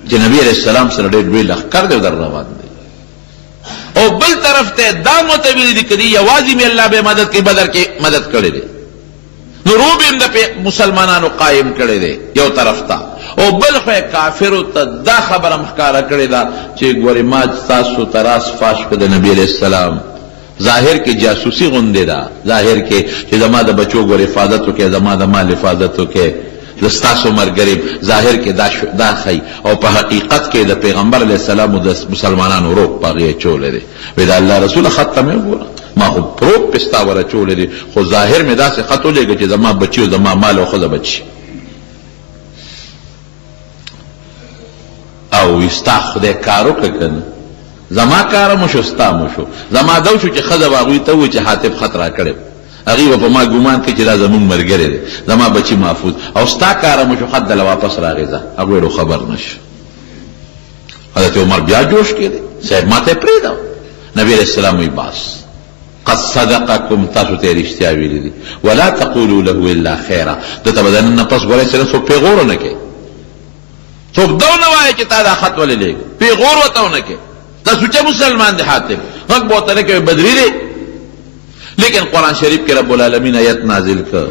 جی نبی علیہ السلام سر دے دوی لخکر دے در روان دے، او بل طرف تے دا متویلی دی کدی یوازی میں اللہ بے مدد کی بدر کے مدد کرے دے، نو روبیم دا مسلمانانو قائم کرے دے یو طرف تا، او بل خوی کافرو تا دا خبر مخکارا کرے دا چی گوری ماج تاسو تراس فاش کد نبی علیہ السلام، ظاہر کے جاسوسی غندے دا، ظاہر کے چی زما دا بچو گوری حفاظتو کے، زما دا مال حفاظتو کے، دستاسو مرگریم، ظاہر کے دا خی، او پا حقیقت کے دا پیغمبر علیہ السلام دا مسلمانانو روک پا غیے چولے دے، ویدہ اللہ رسول خط میں گورا ما خو پروپ پستا ورا چولے دی، خو ظاہر میں دا سے خط ہو لے گا چی زما بچی و زما مال و خود بچی، او استا خودے کارو ککن، زما کارو مشو ستا مشو، زما دو شو چی خود باغوی تاوی چی حاطب خطرہ کرے، اغیب پا ما گمان که چی دا زمون مرگره دی، زما بچی محفوظ، او ستا کارو مشو خط دل واپس را غیزا، اگویرو خبر نشو. حضرت عمر بیا جوش کے دی، صاحب ماتے پریداو، نبی علیہ السلام وی باس، قد صدقکم تاسو تے رشتیا ویلی دی، ولا تقولوا له الا خیرا، دتا بدن نپس گولی سرن سو پیغورو نکے، سو دو نوائے چی تا دا خط ولی لے گا، پیغور وطاو نکے، دا سوچے مسلمان دے حاتم، حق بہتا نکے بدری دے، لیکن قرآن شریف کے رب العالمین آیت نازل کر،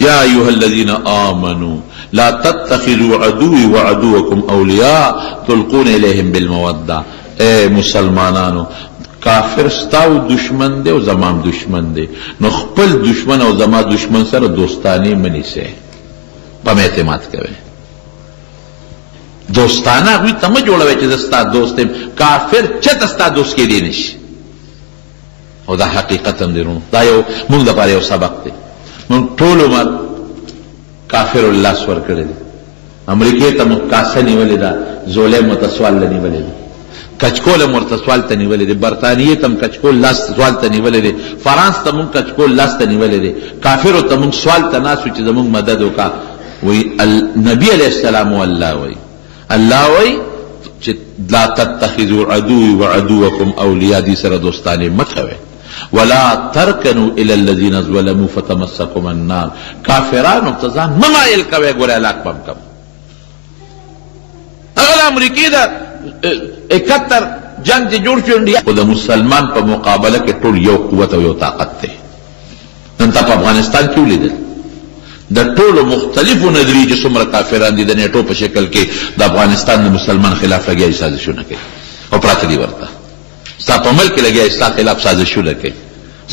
یا ایوہ الذین آمنوا لا تتخذوا عدوی وعدوکم اولیاء تلقون الیہم بالمودہ، اے مسلمانانو کافر ستاو دشمن دے و زمان دشمن دے، نو خپل دشمن او زمان دشمن سر دوستانی منی سے پم اعتماد کرے، دوستانہ ہوئی تم جوڑا وے چیز استا دوست کافر چت استا دوست کے دینش، او دا حقیقت هم دی رونو دا یو موږ دپاره یو سبق دی موږ ټول عمر کافر الله سور کړی دی امریکې ته موږ کاسه نیولې ده زولې مو ته سوال نیولې ده کچکول هم ورته سوال ته نیولې دی برطانیې ته هم کچکول لاس سوال ته نیولې دی فرانس ته موږ کچکول لاس ته نیولې دی کافرو ته موږ سوال ته ناست وو چې زموږ مدد وکړه وی نبی علیه السلام الله وی چې لا تتخذوا عدوي وعدوكم اولیاء دي سره دوستانه مکوي ولا تركنوا الى الذين ظلموا فتمسكم النار کافرانو ته ځان ممایل کوي ګوره هلاک پم کم هغه امریکې دا 71 جنگ چې جوړ شو انډیا او د مسلمان په مقابله کې ټول یو قوت او یو طاقت دی نن په افغانستان کې ولیدل د ټولو مختلفو نظریې چې څومره کافران دي د نیټو په شکل کې د افغانستان د مسلمان خلاف لګیا سازشونه کوي او پراته دي ورته ستا په ملک کې لګیا ستا خلاف سازشونه کوي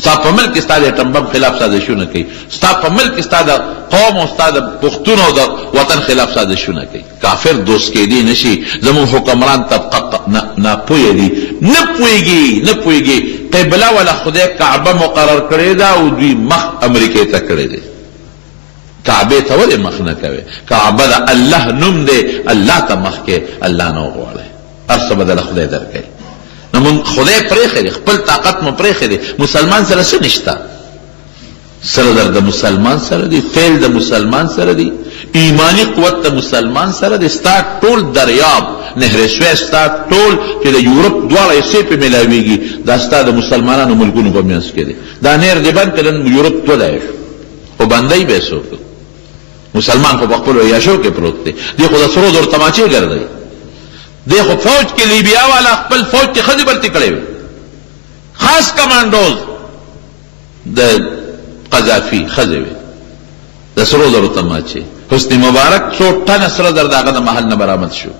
ستا په ملک کې ستا د اټم بم خلاف سازشونه کوي ستا په ملک کې ستا د قوم او ستا د پښتون او د وطن خلاف سازشونه کوي کافر دوست کېدی نشي زموږ حکمران طبقه ناپوهه دي نه پوهېږي قبله ولا خدای کعبه مقرر کړې ده او دوی مخ امریکې ته کړی دی کعبه ته ولې مخ نه کوي کعبه د الله نوم دی الله ته مخ کې الله نه وغواړئ هر څه به دله خدای درکوي نو مونږ خدای پرېښی دی خپل طاقت مو پرېښی دی مسلمان سره څه نشته سره در د مسلمان سره دی فعل د مسلمان سره دی ایمانی قوت د مسلمان سره دی ستا ټول دریاب نهر سویس ستا ټول چې د یورپ دواړه حصې پې میلاویږي دا ستا د مسلمانانو ملکونو په منځ کې دی دا نهر دی بند کړه یورپ دوه او بندی به څوک مسلمان خو په خپلو عیاشو کې پروت دی دی خو د سرو زرو تماچې ګرځوي دی خو فوج کې لیبیا والا خپل فوج کې ښځې برتې کړی وي خاص کمانډوز د قذافي ښځې وي د سرو زرو تماچې حسني مبارک 100 ټنه سره زر د هغه د محل نه برآمد شو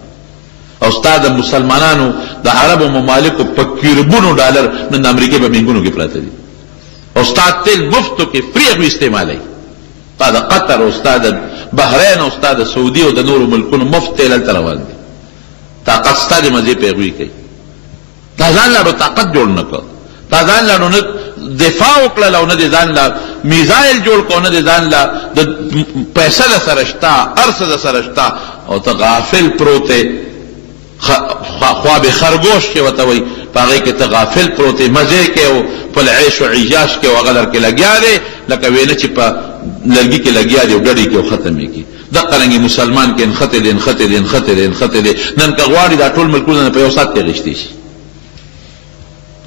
او ستا د مسلمانانو د عربو ممالکو په کیربونو ډالر نن د امریکې په مینګونو کې پراته دي او ستا تیل مفتو کې فری هغوی استعمالوي ستا د قطر او ستا د بحرین او ستا د سعودي او د نورو ملکونو مفت تیل هلته روان دي طاقت ستا د مزې په هغوی کوي تا ځان لاړو طاقت جوړ نه کړ تا ځان لاړو نه دفاع وکړل او نه د ځان لا میزایل جوړ کړو نه د ځان لا د پیسه د سره شته هر څه د سره شته او ته غافل پروت یې خواب خرگوش کې ورته وایي په هغې کې ته غافل پروت یې مزې کې او خپل عیش و عیاش کې او هغه در کې لګیا دی لکه ویله چې په لرګي کې لګیا دی او ډډې کې او ختم یې کړي دقه رنګې مسلمان کې انخطې دی نن که غواړي دا ټول ملکونه په یو ساعت کې غشتې شي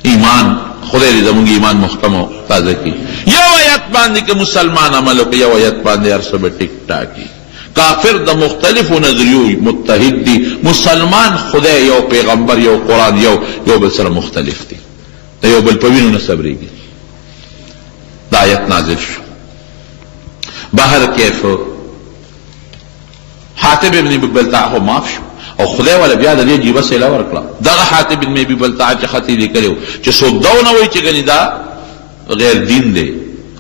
ایمان خدای دې زموږ ایمان محکم او تازه کړي یو آیت باندې که مسلمان عمل وکړي یو آیت باندې هر څه به ټیک ټاکي کافر د مختلفو نظریو متحد دي مسلمان خدای یو پیغمبر یو قرآن یو بل سره مختلف دي د یو بل په وینو نه صبرېږي دا آیت نازل شو بهر کیف حاتب ابن ابي بلتع خو معاف شو او خدای والا بیا د دې جیبه سیله ورکړه دغه حاتب ابن ابي بلتع چې خطي لیکلی چې څوک دا ونه وایي چې ګنې دا غیر دین دی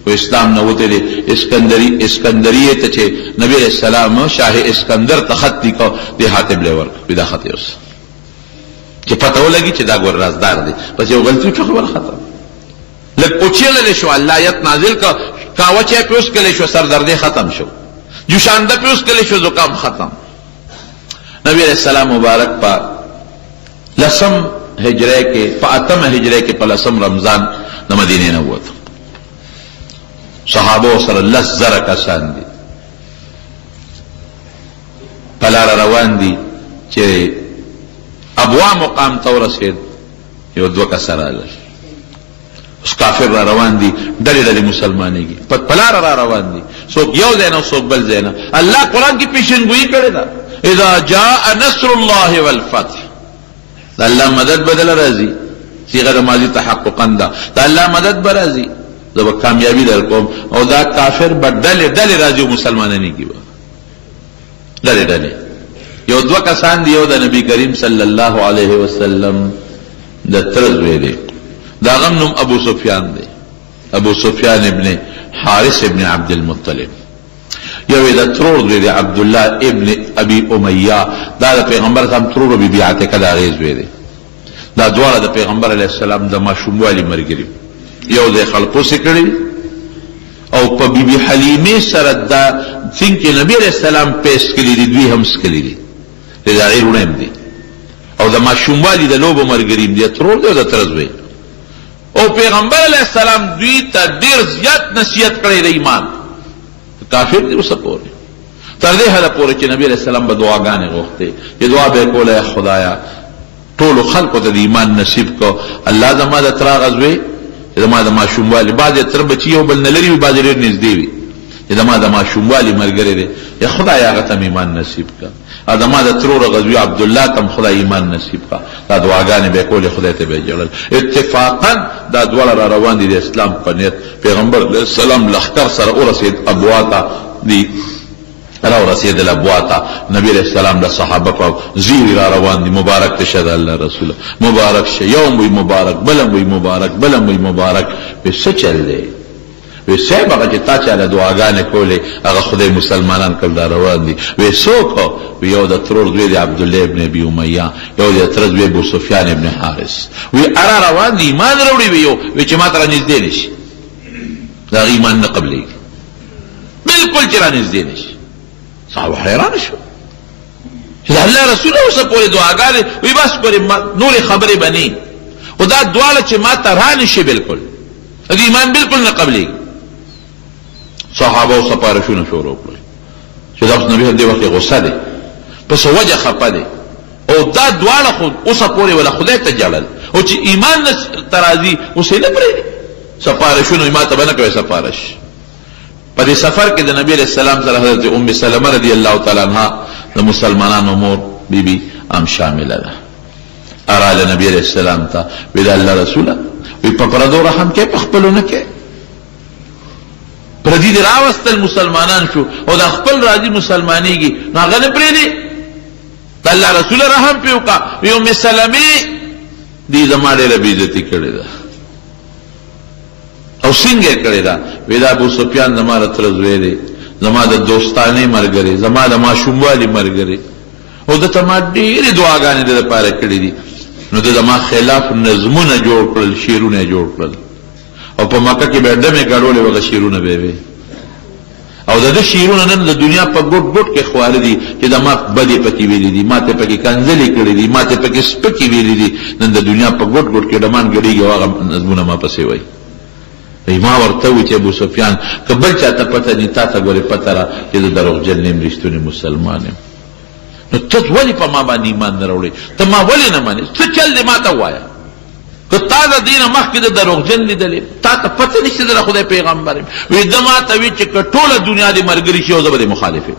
خو اسلام نه وتی دی اسکندریې ته چې نبی علیه السلام شاه اسکندر ته خط لیکه دې حاتب لی ورکړه دا خط یې اوس چې پته ولګي چې دا ګور رازدار دی بس یو غلطي وکړه خبره ختم لږ اوچېللی شو الله آیت نازل که کاوه چې پې وسکلی شو سردردې ختم شو جوشانده پې وسکلی شو زکام ختم نبی علیہ السلام مبارک پا لسم ہجرے کے پا اتم ہجرے کے پا لسم رمضان دا مدینه نووت صحابو سر لس زر کسان دی پلار روان دی چه ابوا مقام تورسید یو دو کسر آلش اس کافر را روان دی ڈلی ڈلی مسلمانی کی پلار را روان دی سوک یو زینا سوک بل زینا اللہ قرآن کی پیشن گوئی کرے دا اذا جاء نصر الله والفتح دا اللہ مدد بدل رازی صیغه ماضی تحققا دا اللہ مدد برازی دا با کامیابی در کوم او دا کافر با ڈل رازی و مسلمانانی کی با ڈل یو دو کسان دی یو دا نبی کریم صلی اللہ علیہ وسلم دا ترز ویدے دا غمنم ابو سفیان دے ابو سفیان ابن حارث ابن عبد المطلب یو دا ترور دی عبداللہ ابن ابی امیہ دا پیغمبر صاحب ترور بی بیعت کدا غیز وی دی دا دوارا دا پیغمبر علیہ السلام دا ماشوموالی مرگری یو ځای خلپوسې کړي او په بیبي حلیمې سره دا څنګه نبی علیہ السلام پیش کړي دي دوی هم سکلي دي د هغې وروڼه هم دي او د ماشوموالي د لوبو ملګري هم دي ترور دی او د تره زوی او پیغمبر علیہ السلام دوی ته ډېر زیات نصیحت کړی د ایمان کافر دی اوسه پورې تر دې حده پورې چې نبی علیہ السلام به دعاګانې غوښتې چې دعا به یې کوله خدایا ټولو خلکو ته د ایمان نصیب کو الله زما د تره هغه زوی چې زما د ماشوموالي بعضې تره بچي یو بل نه لري وي بعضې ډېر نږدې وي چې زما د ماشوموالي ملګری دی یا خدای هغه ته ایمان نصیب کړه او زما د ترور غزوی عبدالله ته خدای ایمان نصیب کړه دا دعاګانې به یې کولې خدای ته به یې ژړل اتفاقا دا دواړه را روان دي د اسلام په نیت پیغمبر علیه السلام لښکر سره ورسېد ابوا ته دی را ورسېدل ابوا ته نبی علیه السلام د صحابه په زیري را روان دي مبارک ته شه د الله رسوله مبارک شه یوم وی مبارک بلم وی مبارک بلم وی مبارک وی څه چل دی وی صاحب هغه چې تا چاله دعاګانې کولې هغه خدای مسلمانان کړل دا روان دي وی څوک وی یو د ترور زوی د عبدالله ابن ابي امیه یو د تره زوی ابو سفیان ابن حارث وی اره روان دي ایمان راوړي وی یو وی چې ما ته رانږدې نه شي د هغه ایمان نه قبلېږي بلکل چې رانږدې نه شي صحابه حیران شو چې د الله رسول اوسه پورې دعاګانې وی بس پورې نورې خبرې به نه خو دا دواړه چې ما ته را نه شي بلکل د ایمان بلکل نه قبلېږي صحابه او سپارښونه شروع کړل چې دا اوس نبی هم دې وخت غصه دی پس وجه خفه دی او دا دواړه خو اوسه پورې ولا خدای ته جړل او چې ایمان نه ترازی اوسې نه پرېږدي سپارښونه ما ته به نه کوي سپارش په دې سفر کې د نبی علیہ السلام سره حضرت ام سلمه رضی الله تعالی عنها د مسلمانانو مور بیبي هم شامله ده اراله نبی علیہ السلام ته وی د الله رسوله وی په پردو رحم کې په خپلو نه کې پردي دې راوستل مسلمانان شو او د خپل راځي مسلمانېږي نو هغه نه پرېږدي د الله رسول رحم پې وکړه وی ام سلمې دې زما ډېره بېعزتي کړې ده او څنګه یې کړې ده وی دا ابو سفیان زما د تره زوی دی زما د دوستانې ملګری زما د ماشوموالي ملګری او دته ما ډېرې دعاګانې د دپاره کړې دي نو د زما خلاف نظمونه جوړ کړل شعرونه جوړ کړل او په مکه کې به ډمې ګډولې وغه شعرونه به وي او د دې شعرونه نن د دنیا په ګوټ ګوټ کې خواره دي چې د ما بدې پکې ویلې دي ما ته پکې کنځلې کړې دي ما ته پکې سپکې ویلې دي نن د دنیا په ګوټ ګوټ کې ډمان ګډېږي او هغه نظمونه ما پسې وایي ما ورته وی چې ابو سفیان که بل چاته پته نه تا ته ګورې پته را چې د دروغجن یم رښتونی مسلمان یم نو ته ولې په ما باندې ایمان نه راوړې ته ما ولې نه منې څه چل دی ما ته ووایه که تا د دې نه مخکې د دروغجن لیدلې تا ته پته نشته د خدای پیغمبر یم وی ده ما ته وی چې که ټوله دنیا دې ملګري شي او زه به دې مخالف یم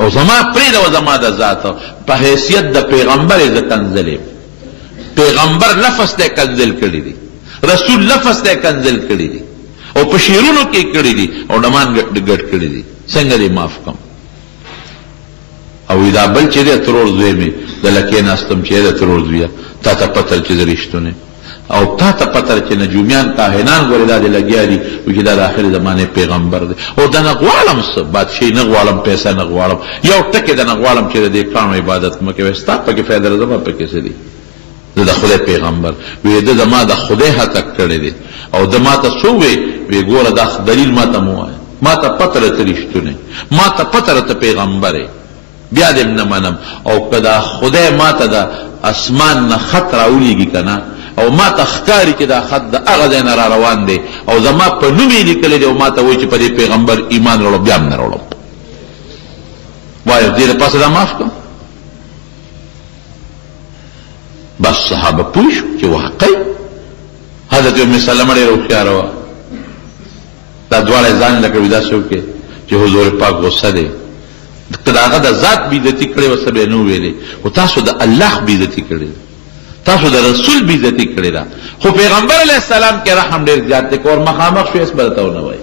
او زما پرېږده زما د ذات په حیثیت د پیغمبر یې زه کنځل یم پیغمبر لفظ ته کنځل کړي دي رسول لفظ ته کنځل کړي دي او په شعرونو کې کړي دي او ډمان ګډ کړي دي څنګه دې معاف کړم او دا بل چې دی ترور زوی مې دله کېناستم چې د ترور زویه تا ته پتل چې زه رښتونی او تا ته پتل چې نجومیان کاهنان ګورې دا دې لګیا دي وایي چې دا د آخرې زمانې پیغمبر دی او دا نه غواړم څه بادشاهي نه غواړم پیسه نه غواړم یو ټکې د نه غواړم چې د دې کاڼو عبادت مه کوې ستا پکې فایده ده زما پکې څه دي زه د خدای پیغمبر وی ده زما د خدای هتک کړی دی او ده ما ته څه وی ګوره دا دلیل ما ته مه وایه ما ته پته راته رښتونی ما ته پته راته پیغمبر یې بیا دې نه منم او که دا خدای ما ته د اسمان نه خط راولیږي که نه او ما ته ښکاري چې دا خط د هغه ځای نه را روان دی او زما په نوم یې لیکلی دی او ما ته وایي چې په دې پیغمبر ایمان راوړم بیا هم نه راوړم وایه دې دپاسه دا معاف کړم بس صحابه پوه شو چې واقعي حضرت ام سلمه ډېره هوښیاره وه دا دواړه یې ځان لکه وي داسې وکړې چې حضور پاک غصه دی که د هغه د ذات بېعزتي کړې وه څه به یې نه وویلې خو تاسو د الله بېعزتي کړې تاسو د رسول بېعزتي کړې ده خو پیغمبر علیه السلام کې رحم ډېر زیات دی که ور مخامخ شو هېڅ به درته ونه وایي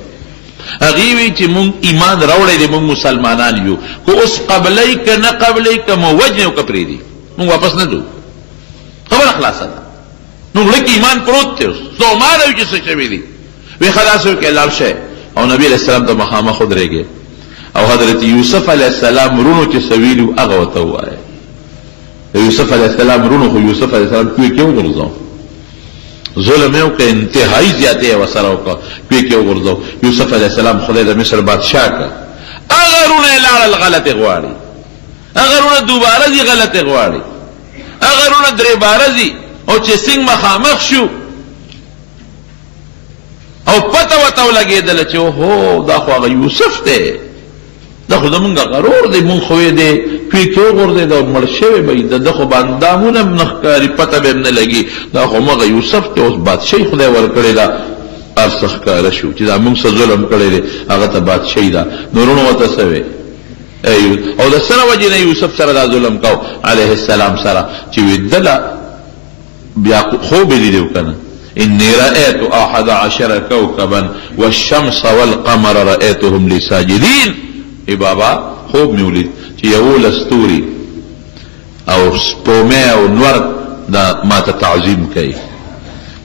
هغې وی چې مونږ ایمان راوړی دی مونږ مسلمانان یو که اوس قبلئ که نه قبلئ که مو وجنې او که پرېږدي مونږ واپس نه ځو خبره خلاصه ده نو زړه کې ایمان پروت دی اوس ستومانه وي چې څه شوي دي وی ښه داسې وکړئ لاړ شئ او نبي علیه السلام ته مخامخ ودرېږئ او حضرت یوسف علیه السلام رونو چې څه ویلي وو هغه ورته ووایه د یوسف علیه السلام رونو خو یوسف علیه السلام کوی کې وغورځاو ظلم یو که انتهایی زیاتی یې ورسره وکړه کوی کې وغورځو یوسف علیه السلام خدای د مصر بادشاه کړه هغه رونه یې لاړل غلطې غواړي هغه رونه دوباره ځي غلطې غواړي هغه رونه درې باره ځي او چې څنګه مخامخ شو او پته ورته ولګېدله چې اوهو دا خو هغه یوسف دی دا خو زمونږ غرور دی مونږ خو یې دی کوی کې وغورځېد او مړ شوی به وي د ده خو باندامونه هم نه ښکاري پته به هم نه لګي دا خو مغه یوسف دی اوس بادشاهي خدای ورکړې ده هر څه ښکاره شو چې دا مونږ څه ظلم کړی دی هغه ته بادشاهي ده نورونو ورته څه وی او د سره وجې نه یوسف سره دا ظلم کو علیه السلام سره چې ویدله بیا خوب یې لیدی که نه إني رأيت 11 كوكبا والشمس والقمر رأيتهم لي ساجدين ای بابا خوب میولید چې یو لستوري او سپومه او نور دا ما ته تعظیم کوي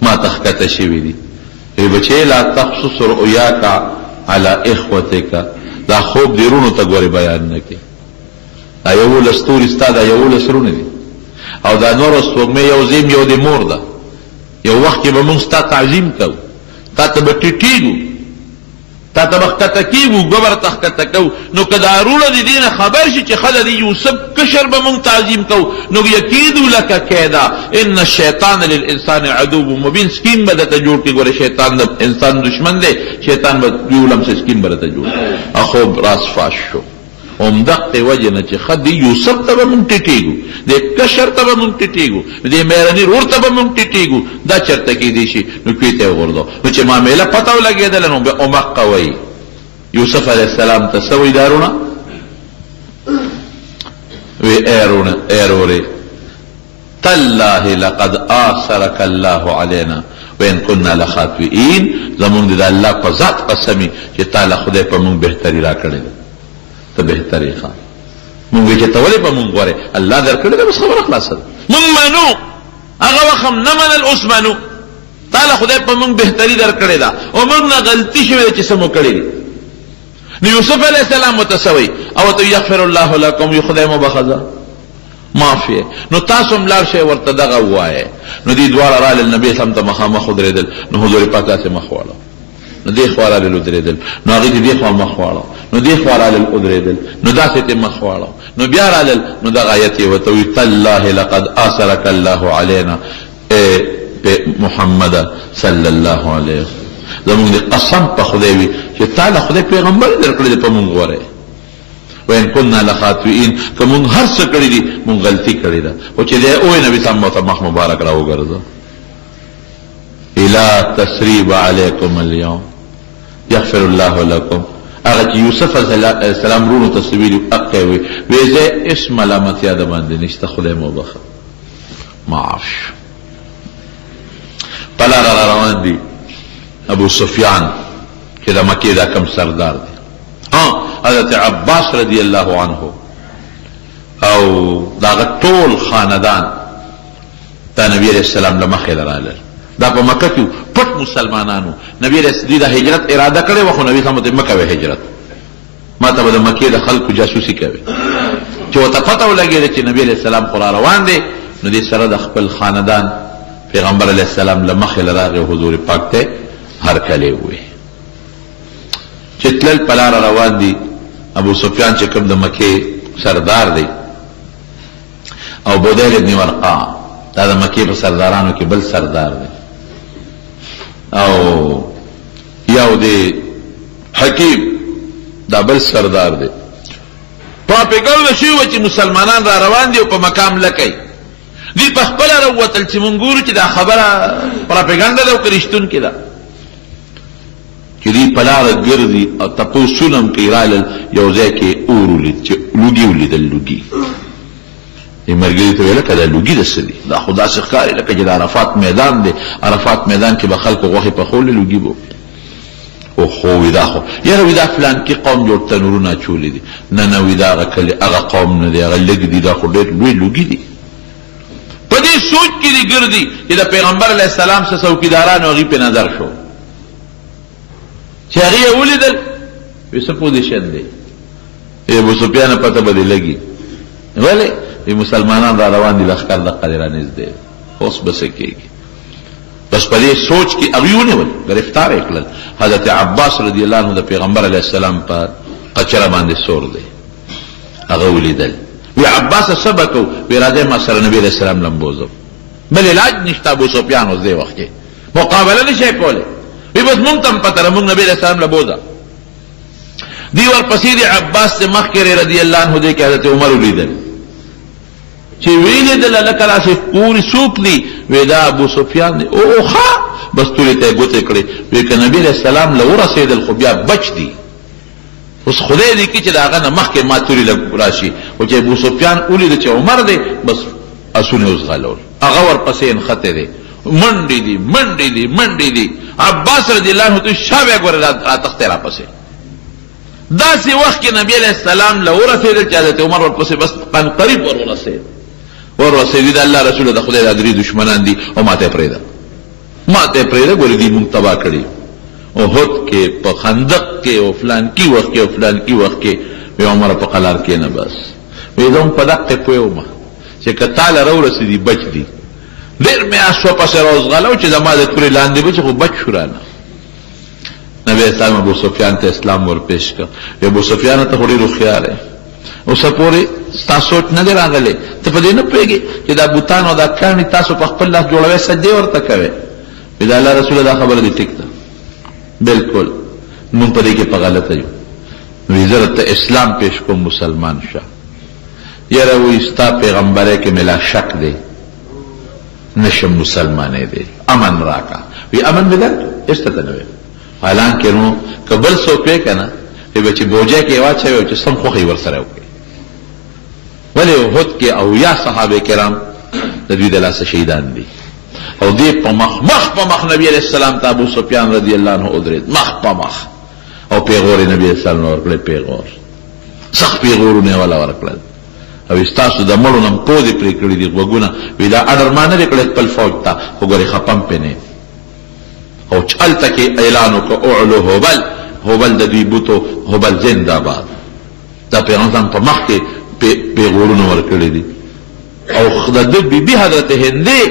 ما ته ښکته شوي دي ای بچې لا تقصص رؤیاک علی اخوتک دا خوب دی رونو ته ګورې بیان نه کوي دا یو لستوري ستا دا یو لسرونه دي او دا نور سپومه یو زیم یو د مور ده یو وخت کې به موږ ستا تعظیم کوو تا ته به ټیټېږو تا ته به ښکته کېږو ګبر ته ښکته کوو نو که دا روړه د دې نه خبر شي چې ښه د یوسف کشر به موږ تعظیم کوو نو یکیدو لکه کیدا ان الشیطان للانسان عدو مبین سکیم به درته جوړ کړي ګوره شیطان د انسان دشمن دی شیطان به یو لمسه سکیم به درته جوړ کړي خوب راز فاش شو همدغه وجه نه چې ښه د یوسف ته به موږ ټیټېږو د کشر ته به موږ ټیټېږو د مېرني رور ته به موږ ټیټېږو دا چېرته کېدی شي نو کوی ته یې وغورځو نو چې معامله پته ولګېدله نو بیا امقه وایي یوسف علیه السلام ته څه وایي دا رونه وی ای رورې تالله لقد آثرك الله علينا وإن كنا لخاطئين زمونږ د الله په ذات قسمي چې تا له خدای په موږ بهتري را کړې ده ته بهتري ښه مونږ چې ته ولې په مونږ غواړې الله در کړې ده بس خبره خلاصه ده مونږ منو هغه وخت هم نه منل اوس منو تا له خدای په مونږ بهتري در کړې ده او مونږ نه غلطي شوې ده چې څه مو کړې دي نو یوسف علیه السلام ورته څه وایي او ته یغفر الله لکم یو خدای مو بخښه معاف یې نو تاسو هم لاړ شئ ورته دغه ووایئ نو دې دواړه رالل نبي اسلام ته مخامخ ودرېدل نو حضور پاک داسې مخ واړه نو دې خوا رالل ودرېدل نو هغې ته دې خوا مخ واړه نو دې خوا رالل ودرېدل نو داسې ته مخ واړه نو بیا رالل نو دغه آیت یې ورته وایي تالله لقد آثرك الله علينا محمد صلی الله علیه وسلم زمونږ د قسم په خدای وي چې تا له خدای پیغمبر در کړی دی په مونږ غوره وین كنا لخاطئین که مونږ هر څه کړي دي مونږ غلطي کړې ده خو چې دی اوی نبي صاحب ورته مخ مبارک را وګرځه لا تسریب علیکم اليوم یغفر الله لکم هغه چې یوسف علیه السلام رونو ته څه ویلي حقی وي وی زه هېڅ ملامتیا د باندې نشته خدای مو بخښه معاف شو په لاره را روان دي ابو سفیان چې د مکې دا کم سردار دی حضرت عباس رضی الله عنه او داغه ټول خاندان ته نبی علیہ السلام له مخې لرالل دا په مکه کې پټ مسلمانانو نبی علیہ السلام د هجرت اراده کړې وه خو نبي صاحب ته مکه وی هجرت ما ته به د مکې د خلکو جاسوسي کوي چې ورته پته ولګېده چې نبی علیہ السلام خو را روان دی نو دې سره د خپل خاندان پیغمبر علیہ السلام له مخې لراغی حضور پاک ته هرکلی ووی چې تلل په لاره روان دي ابو سفیان چې کوم د مکې سردار دی او بدیل ابن ورقا دا د مکې په سردارانو کې بل سردار دی او یو دی حکیم دا بل سردار دی پراپیګنډه شوې وه چې مسلمانان را روان دي او په مقام لکئ دوی په خپله راووتل چې مونږ ګورو چې دا خبره پراپیګنډه ده او که رښتون کې ده چې دوی په لاره ګرځي او تپوسونه هم کوي رالل یو ځای کې اور ولید چې لوګي ولیدل لوګي یې ملګري ته ویل که دا لوګي د څه دي دا خو داسې ښکاري لکه چې د عرفات میدان دی عرفات میدان کې به خلکو غوښې پخولې لوګي به اوهو وي دا خو یاره وي دا فلانکي قوم جوړ تنورونه اچولي دي نه نه وي دا هغه قوم نه دی هغه لږ دي دا خو ډېر لوی لوګي دي په دې سوچ کې دي ګرځي چې د پیغمبر علیه السلام څه څوکیدارانو هغوی پې نظر شو چې هغې یې ولیدل وی څه پوزیشن دی ابو سفیان پته به دې لګي ولې وی مسلمانان را روان دي لښکر دقه دې رانږدې اوس به څه کېږي بس په دې سوچ کې هغوی ونیول، ګرفتار یې کړل. حضرت عباس رضی الله عنه د پیغمبر علیه السلام په قچره باندې سور دی، هغه ولیدل. وی عباس څه به کوو؟ وی راځئ ما سره نبي علیه السلام لمبوزو. بل علاج نشته ابو سفیان اوس دې وخت کې مقابله نشي کولی. وی بس مونږ ته هم پته ده، مونږ نبي علیه السلام لبوزه. دی ورپسې د عباس څخه مخکې رضی الله عنه دی کې حضرت عمر ولیدل چې ویلیدل لکه داسې پورې څوک دی؟ وی دا ابو سفیان دی. او ښه بس تورې ته یې ګوتې کړې. وی که نبي علیه السلام له ورسېدل خو بیا بچ دی، اوس خدای دې کړي چې د هغه نه مخکې ما تورې راشي. خو چې ابو سفیان ولیده چې عمر دی، بس اسونه اوس غلول، هغه ورپسې نښتی دی، منډې دي منډې دي منډې دي. عباس رضی الله عنه ته شا بیا ګوره راتښتی راپسې. داسې وخت کې نبي علیه السلام له ورسېدل چې حضرت عمر ورپسې بس قریب ورسېد د الله رسول د خدای د درې دشمنان دي او ماته یې پرېږده، ماته یې پرېږده. ګورې دوی مونږ تباه کړي احد کې، په خندق کې، او فلانکي وخت کې او فلانکي وخت کې. وی عمر په قلار کې نه بس وی زه هم په دقې پوه وم چې که تا له راورسېدي بچ دي. ډېر مې اسوه پسې راوځغلو چې زما د تورې لاندې به چې خو بچ شو رانه. نبی اسلام ابو سفیان ته اسلام ورپېښ کړ. ابو سفیان ته خو ډېر هوښیار دی، اوسه پورې ستا سوچ نه دی راغلی، ته په دې نه پوهېږې چې دا بوتان او دا کاڼي تاسو په خپل لاس جوړوئ، سجدې ورته کوئ. د الله رسوله دا خبره دې ټیک ده، بالکل مونږ په دې کې په غلطه یو. وی زه درته اسلام پېښ کوم، مسلمان شه. یاره وی ستا پیغمبری کې مې لا شک دی، نشم مسلمانې دی، امن راکا. وی امن مې درکړ، هېڅ ته نه وی. حالانکې نو که بل څوک وی که نه به چې بوجه کې یې واچوي او چې سم خوښه یې ورسره وکړي. ولې احد کې اویا صحابه کرام د دوی د لاسه شهیدان دي، او دې په مخ نبي علیه السلام ته ابو سفیان رضی الله عنه ودرېد، مخ په مخ، او پیغور یې نبي علیه السلام ورکړی، پیغور سخت پیغورونه یې والا ورکړل. او ستاسو د مړو نه پوه دې پرې کړي دي غوږونه. وی دا اډر ما نه دی کړی خپل فوج ته، خو ګورې خپم پې نه. او چې هلته کې اعلان وکړه اعلو هبل، هبل د دوی بوتو، هبل زنده‌باد. دا پیغمبر په مخ کې پیغورونه ورکړي دي. او د دوی بیبي حضرت هندي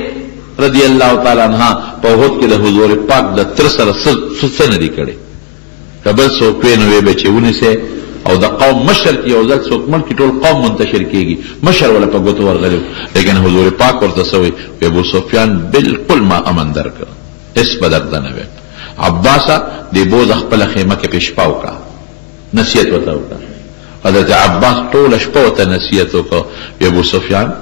رضی الله تعالی عنها په احد کې د حضور پاک د تر سره څه نه دي کړي. که بل څوک وی نو وی به چې ونیسئ، او د قوم مشر کې یو ځل څوک مړ کړي ټول قوم منتشر کېږي، مشر ولا په ګوتو ورغلی. لیکن حضور پاک ورته څه وی؟ ابو سفیان بالکل ما امن درکړ، هېڅ به درته نه وی. عباسه دې بوز خپله خیمه کې په شپه وکړه، نصیحت ورته وکړه. حضرت عباس ټوله شپه ورته نصیحت وکړه. ابو سفیان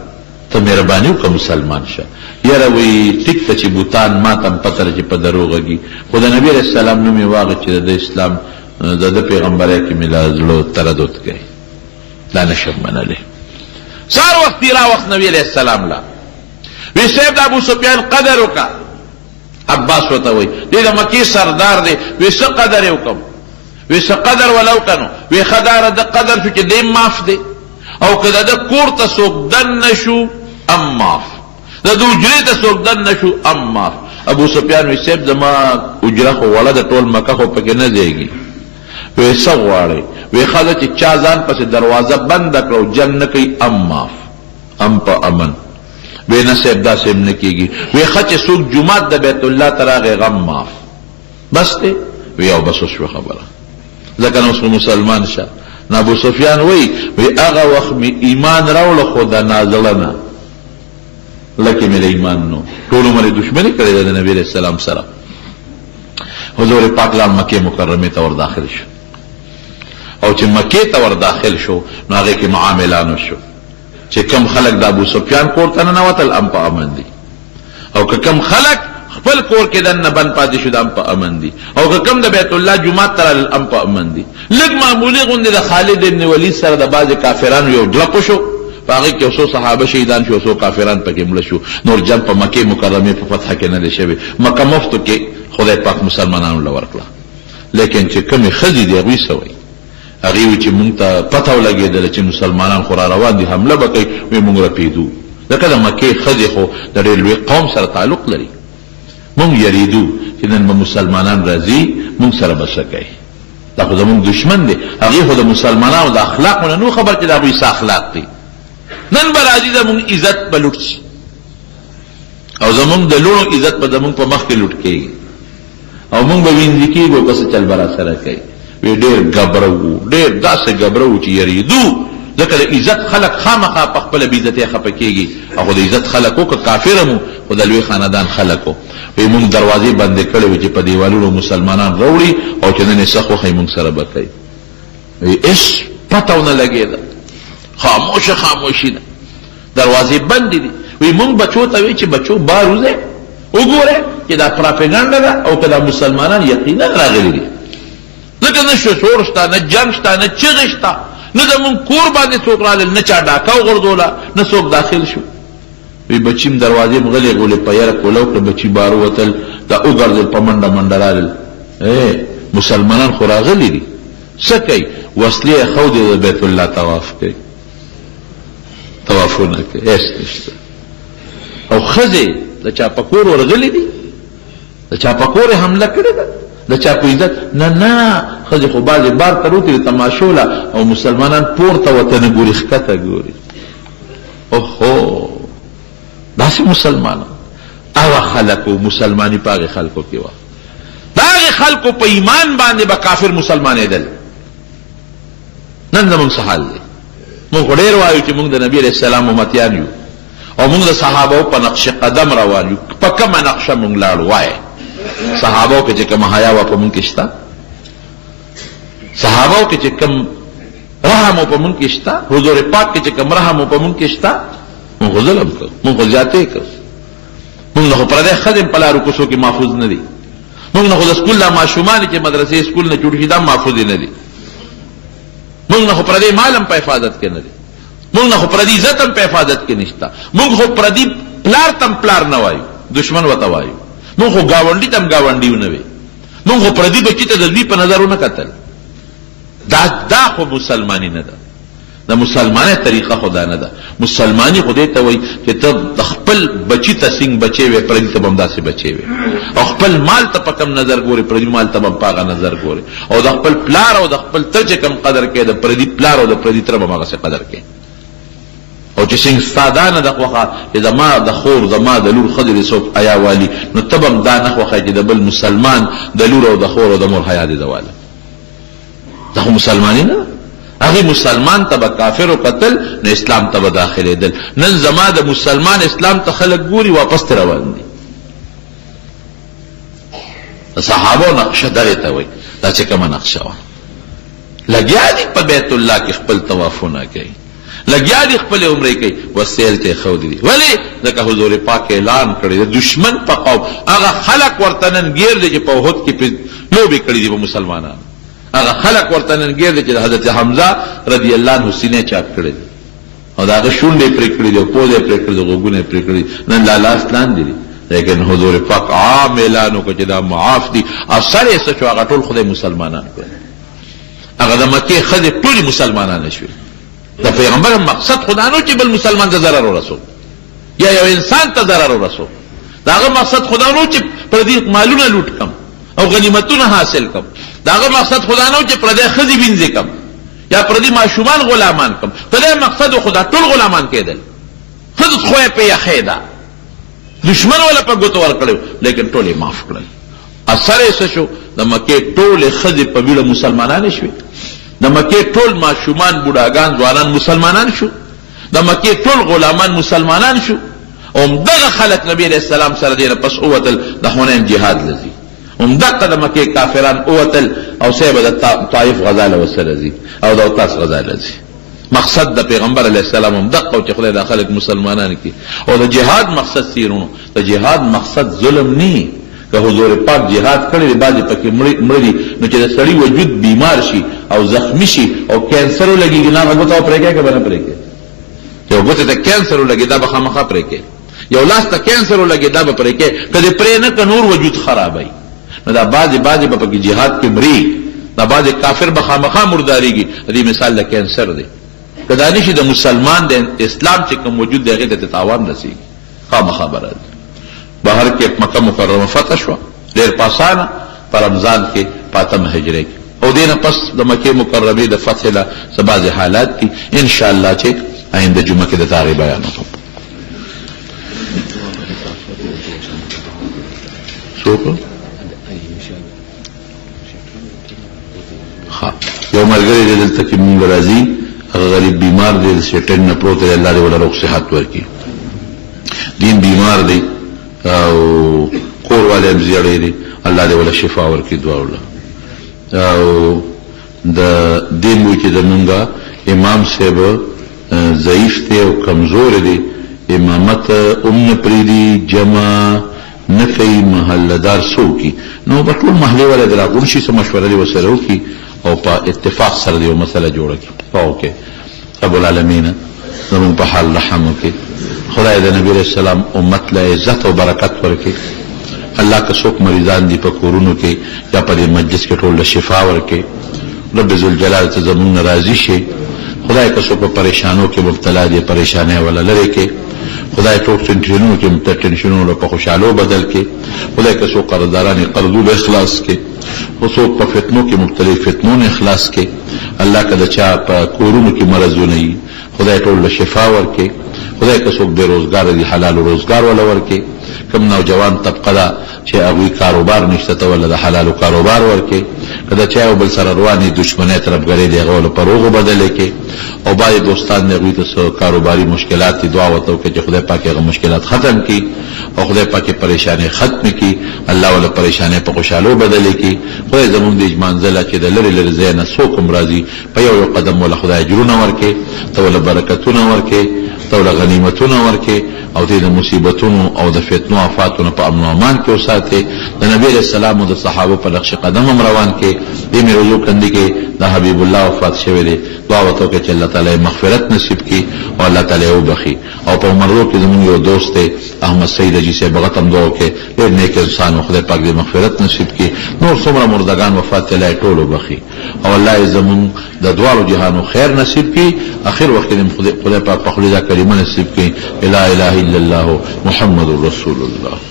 ته مهرباني وکړه، مسلمان شه. یاره وی ټیک ته چې بوتان ما ته هم پته ده چې په دروغ غږي، خو د نبي علیه السلام نوم یې واغې چې د اسلام د پیغمبرۍ کې مې له زړه تردد کوي، دا نشم منلی. سهار وختي راوخت نبي علیه السلام لا وی صاحب د ابو سفیان قدر وکړه. عباس ورته وی دی د مکې سردار دی. وی څه قدر یې وکړم؟ وی څه قدر ولا وکړنو؟ وی ښه داره د قدر شو چې دی معاف دی، او که د ده کور ته څوک دن نه شو ام معاف، د ده حجرې ته څوک دن نه شو ام معاف. ابو سفیان وی صاحب زما حجره خو وړه د ټول مکه خو پکې نه ځایږي. وی څه غواړئ؟ وی ښه ده چې چا ځان پسې دروازه بنده کړه او جنګ نه کوي ام معاف، ام په امن. وی نه صاحب داسې هم نه کېږي. وی ښه چې څوک جومات د بیت الله ته راغی غم معاف. بس دی؟ وی او بس وشوه خبره، ځکه نو اوس مسلمان شه. نو ابو سفیان وی هغه وخت مې ایمان راوړه، خو د نازله نه لکه مې د ایمان نو. ټول عمر یې دشمني کړې ده د نبي علیه السلام سره. حضور پاک لال مکې مکرمې ته ور داخل شو، او چې مکې ته ور داخل شو نو هغې کې معاملان وشو چې کم خلک د ابو سفیان کور ته ننوتل ام په امن دي، او که کم خلک خپل کور کې دننه بند پاتې شو د ام په امن دي، او که کم د بیت الله جومات ته رالل ام په امن دي. لږ معمولي غوندې د خالد ابن ولید سره د بعضې کافرانو یو ډلپ وشو، په هغې کې یو څو صحابه شهیدان شو، څو کافران پکې مړه شو. نور جنګ په مکې مکرمې په فتحه کې نه دی شوی. مکه مفتو کې خدای پاک مسلمانانو له ورکړه. لیکن چې کومې ښځې دي هغوی څه وایي؟ هغې وایي چې مونږ ته پته ولګېدله چې مسلمانان خو را روان دي، حمله به کوي. وایي مونږ رپېدو، ځکه د مکې ښځې خو د ډېر لوی قوم سره تعلق لري. مونږ یریدو چې نن به مسلمانان راځي، مونږ سره به څه کوي؟ دا خو زمونږ دشمن دی. هغې خو د مسلمانانو د اخلاقو نه نو خبر چې د هغوی څه اخلاق دي. نن به راځي زمونږ عزت به لوټ شي. او زمونږ د لوڼو عزت به زمونږ په مخ کې لوټ کېږي او مونږ به وینځي کېږو که څه چل به را سره کوي. وی ډېر ګبره وو، ډېر داسې ګبره وو چې یریدو، ځکه د عزت خلق خامخا په خپله بې عزتۍ خفه کېږي. او خو د عزت خلق وو که کافر هم خو د لوی خاندان خلق وو. وی مونږ دروازې بندې کړې وې چې په دیوالونو مسلمانان راوړي او چې نن یې څه خوښوي مونږ سره به کوي. وی هېڅ پته ونه لګېده، خاموشي ده، دروازې بندې دي. وی مونږ بچو ته وی چې بچو بار وځئ وګورئ چې دا پراپیګنډه ده او که دا مسلمانان یقینا راغلي دي. ځکه نه شور شته، نه جنګ شته، نه چغې شته، نه زمونږ کور باندې څوک رالل، نه چا ډاکه وغورځوله، نه څوک داخل شو. وی بچیم دروازې م غلې غولې په یره کولو کړه، بچي بار ووتل، دا وګرځېدل، په منډه منډه رالل. مسلمانان خو راغلي دي، څه کوي؟ وسلې یې ښودې د بیت الله طواف کوي، طوافونه کوي، هېڅ نشته. او ښځې د چا په کور ورغلي دي، د چا په کور یې حمله کړې ده، د چا په عزت نه. ښځې خو بعضې بار ته روتې د تماشو له، او مسلمانان پورته ورته نه ګوري، ښکته ګوري. اوهو داسې مسلمانان هغه خلک و، مسلماني په هغې خلکو کې وه. د هغې خلکو په ایمان باندې به کافر مسلمانېدل. نن زمونږ څه حال دی؟ مونږ خو ډېر وایو چې مونږ د نبي علیه السلام امتیان یو او مونږ د صحابو په نقش قدم روان یو. په کومه نقشه مونږ لاړو؟ وایه صحابو کې چې کومه حیا وه په مونږ کې شته؟ صحابو کې چې کوم رحم و په مونږ کې شته؟ حضور پاک کې چې کوم رحم و په مونږ کې شته؟ مونږ خو ظلم کړ، مونږ خو زیاتې کړ. مونږ نه خو پردی ښځې په لارو کوڅو کې محفوظ نه دي. مونږ نه خو د سکول دا ماشومان چې مدرسې سکول نه جوړ شي دا محفوظ نه دي. مونږ نه خو پردی مال هم په حفاظت کې نه دي. مونږ نه خو پردی عزت هم په حفاظت کې نشته. مونږ خو پردی پلار تم پلار نه وایو، دشمن ورته وایو. مونږ خو ګاونډي تم ګاونډي ونه وي. مونږ خو پردی بچي ته د دوی په نظر ونه کتل. دا خو مسلماني نه ده. د مسلمانۍ طریقه خو دا نه ده. مسلماني خو دې ته وایي چې ته د خپل بچي ته څنګه بچی وې، پردي ته به هم داسې بچی وې. او خپل مال ته په کم نظر ګورې، پردي مال ته به هم په هغه نظر ګورې. او د خپل پلار او د خپل تر چې کم قدر کوې، د پردي پلار او د پردي تره به هم هغسې قدر کوې. او چې څنګه ستا دا نه ده خوښه چې زما د خور زما د لور ښځې دې څوک حیا والي، نو ته به هم دا نه خوښوې چې د بل مسلمان د لور او د خور او د مور حیا دې زواله. دا خو مسلماني نه ده. هغې مسلمان ته به کافر و قتل، نو اسلام ته به داخلېدل. نن زما د مسلمان اسلام ته خلک ګوري، واپس ته روان دي. د صحابو نقشه دغې ته وایي، دا چې کومه نقشه وه. لګیا دي په بیت الله کې خپل طوافونه کوي، لګیا دي خپل عمرې کوي، وسیل ته یې ښودي دي. ولې؟ ځکه حضور پاک اعلان کړی د دشمن په قوم هغه خلک ورته نن ګیر دي چې په احد کې لوبې کړي دي په مسلمانانو. هغه خلق ورته نن ګیر دي چې حضرت حمزه رضی الله عنه سینې چاپ کړی دي او د هغه شونډې پرې کړي دي او پوزې پرې کړي دي، غوږونه پرې کړي دي. نن لا لاس لاندې دي، لیکن حضور پاک عام اعلان وکړ چې دا معاف دي. او سر یې څه شو؟ هغه ټول خدای مسلمانان کړل. هغه د مکې ښځې ټولې مسلمانانې شوې. د پیغمبر مقصد خدا نو چې بل مسلمان ته ضرر ورسو یا یو انسان ته ضرر ورسو. د هغه مقصد خدا نو چې پردي مالونه لوټ کم او غنیمتونه حاصل کم. دا هغه مقصد خدا نه و چې پردی ښځې وینځې کم یا پردي ماشومان غلامان کم. خدای مقصد خدا ټول غلامان کېدل. ښځو خو یې په یخې ده، دشمن ولا په ګوتو ورکړی، لیکن ټول یې معاف کړل. اثر یې څه شو؟ د مکې ټولې ښځې په بیړه مسلمانانې شوې. د مکې ټول ماشومان بوډاګان ځوانان مسلمانان شو. د مکې ټول غلامان مسلمانان شو. او همدغه خلک نبي علیه السلام سره دې نه پس ووتل د حنین جهاد لځي. همدغه د مکې کافران ووتل او سیبه د طائف غزا له ورسره ځي او د اوتاس غزا له ځي. مقصد د پیغمبر علیه السلام همدغه چې خدای د خلک مسلمانان کړي. او د جهاد مقصد سیرونو، د جهاد مقصد ظلم نه. که حضور پاک جهاد کړی دی، بعضې پکې مړه دي، نو چې د سړي وجود بیمار شي او زخمی شي او کینسر ولګېږي، نه هغه ګوته به پرې کوې که به نه پرې کوې؟ یو ګوتې ته کینسر ولګي دا به خامخا پرې کوې، یو لاس ته کینسر ولګي دا به پرې کوې. که دې پرې نه که نور وجود خرابوي. نو دا بعضې به پکې جهاد کې مري، دا بعضې کافر به خامخا مردارېږي. دې مثال د کینسر دی. که دا نشي د مسلمان د اسلام چې کوم وجود دی هغې ته تاوان رسېږي، خامخا به راځي. بهر کې مکه مکرمه فتح شوه ډېر په اسانه په رمضان کې په 8 هجري کې. او دې نه پس د مکې مکرمې د فتح له څه بعضې حالات دي انشاءالله چې آینده جمعه کې د هغې بیان وکړو. څوک یو ملګری دی دلته کې مونږ راځي هغه غریب بیمار دی د سیټن نه پروت دی الله دې ولا روغ صحت ورکړي دین بیمار دی او کور والے هم زیړی دی الله دې ولا شفا ورکړي دعا ولا او د دې مو چې زمونږ امام صاحب ضعیف دی او کمزور دی امامت ام پریدي جمع نه کوي محلدار سو کی نو په ټول محلې ولا دراغون شي سم مشوره دی وسره وکي او په اتفاق سره دی مسله جوړه کی پاو کې رب العالمین زمون په حال رحم وکي خدای د نبی رسول الله امت له عزت او برکت ورکي الله که څوک مریضان دي په کورونو کې یا په مجلس کې ټول شفا ورکي رب ذل جلال ته زمون راضي شي خدای که څوک په پریشانو کې مبتلا دي پریشانه ولا لری کې خدای ټول ټینشنونو کې ټینشنونو په خوشاله بدل کې خدای که څوک قرضداران قرضو اخلاص کې او څوک په فتنو کې مختلف فتنو اخلاص کې الله کده چا په کورونو کې مرزونه وي خدای ټول شفا ورکي خدای که څوک بیروزګار دي حلال روزګار ولا ورکي کم نوجوان طبقه دا چې هغه کاروبار نشته ته ولا د حلال کاروبار ورکي کله چې او بل سره رواني دشمنه طرفګری دی غول پروغه بدل کې او باید دوستان نه غوي ته کاروباري مشکلات دي دعا وته چې خدای پاک هغه مشکلات ختم کړي او خدای پاک پریشانی ختم کړي الله ولا پریشانی په خوشاله بدل کړي خدای زموږ د منزله چې د لری لری زینه سوکم راضي په یو قدم ولا خدای اجرونه ورکي ته ولا برکتونه ورکي ته ولا غنیمتونه ورکي او د مصیبتونو او د فتنو آفاتونو په امن او امان کې اوساته د نبی رسول الله او د صحابه په نقش قدم روان کې دې مې رجوع کندي کې د حبیب الله وفات شوه دي دعا وته کې چې الله تعالی مغفرت نصیب کړي او الله تعالی وبخي او په مرو کې زموږ یو دوست دی احمد سید جی سے بغتم دعا کې ډېر نیک انسان خدای پاک دې مغفرت نصیب کړي نور څومره مردگان وفات ته لای ټول وبخي او الله زموږ د دوالو جهانو خیر نصیب کړي اخر وخت دې خدای پاک په خلیزه کریمه نصیب کړي لا اله الا الله محمد رسول الله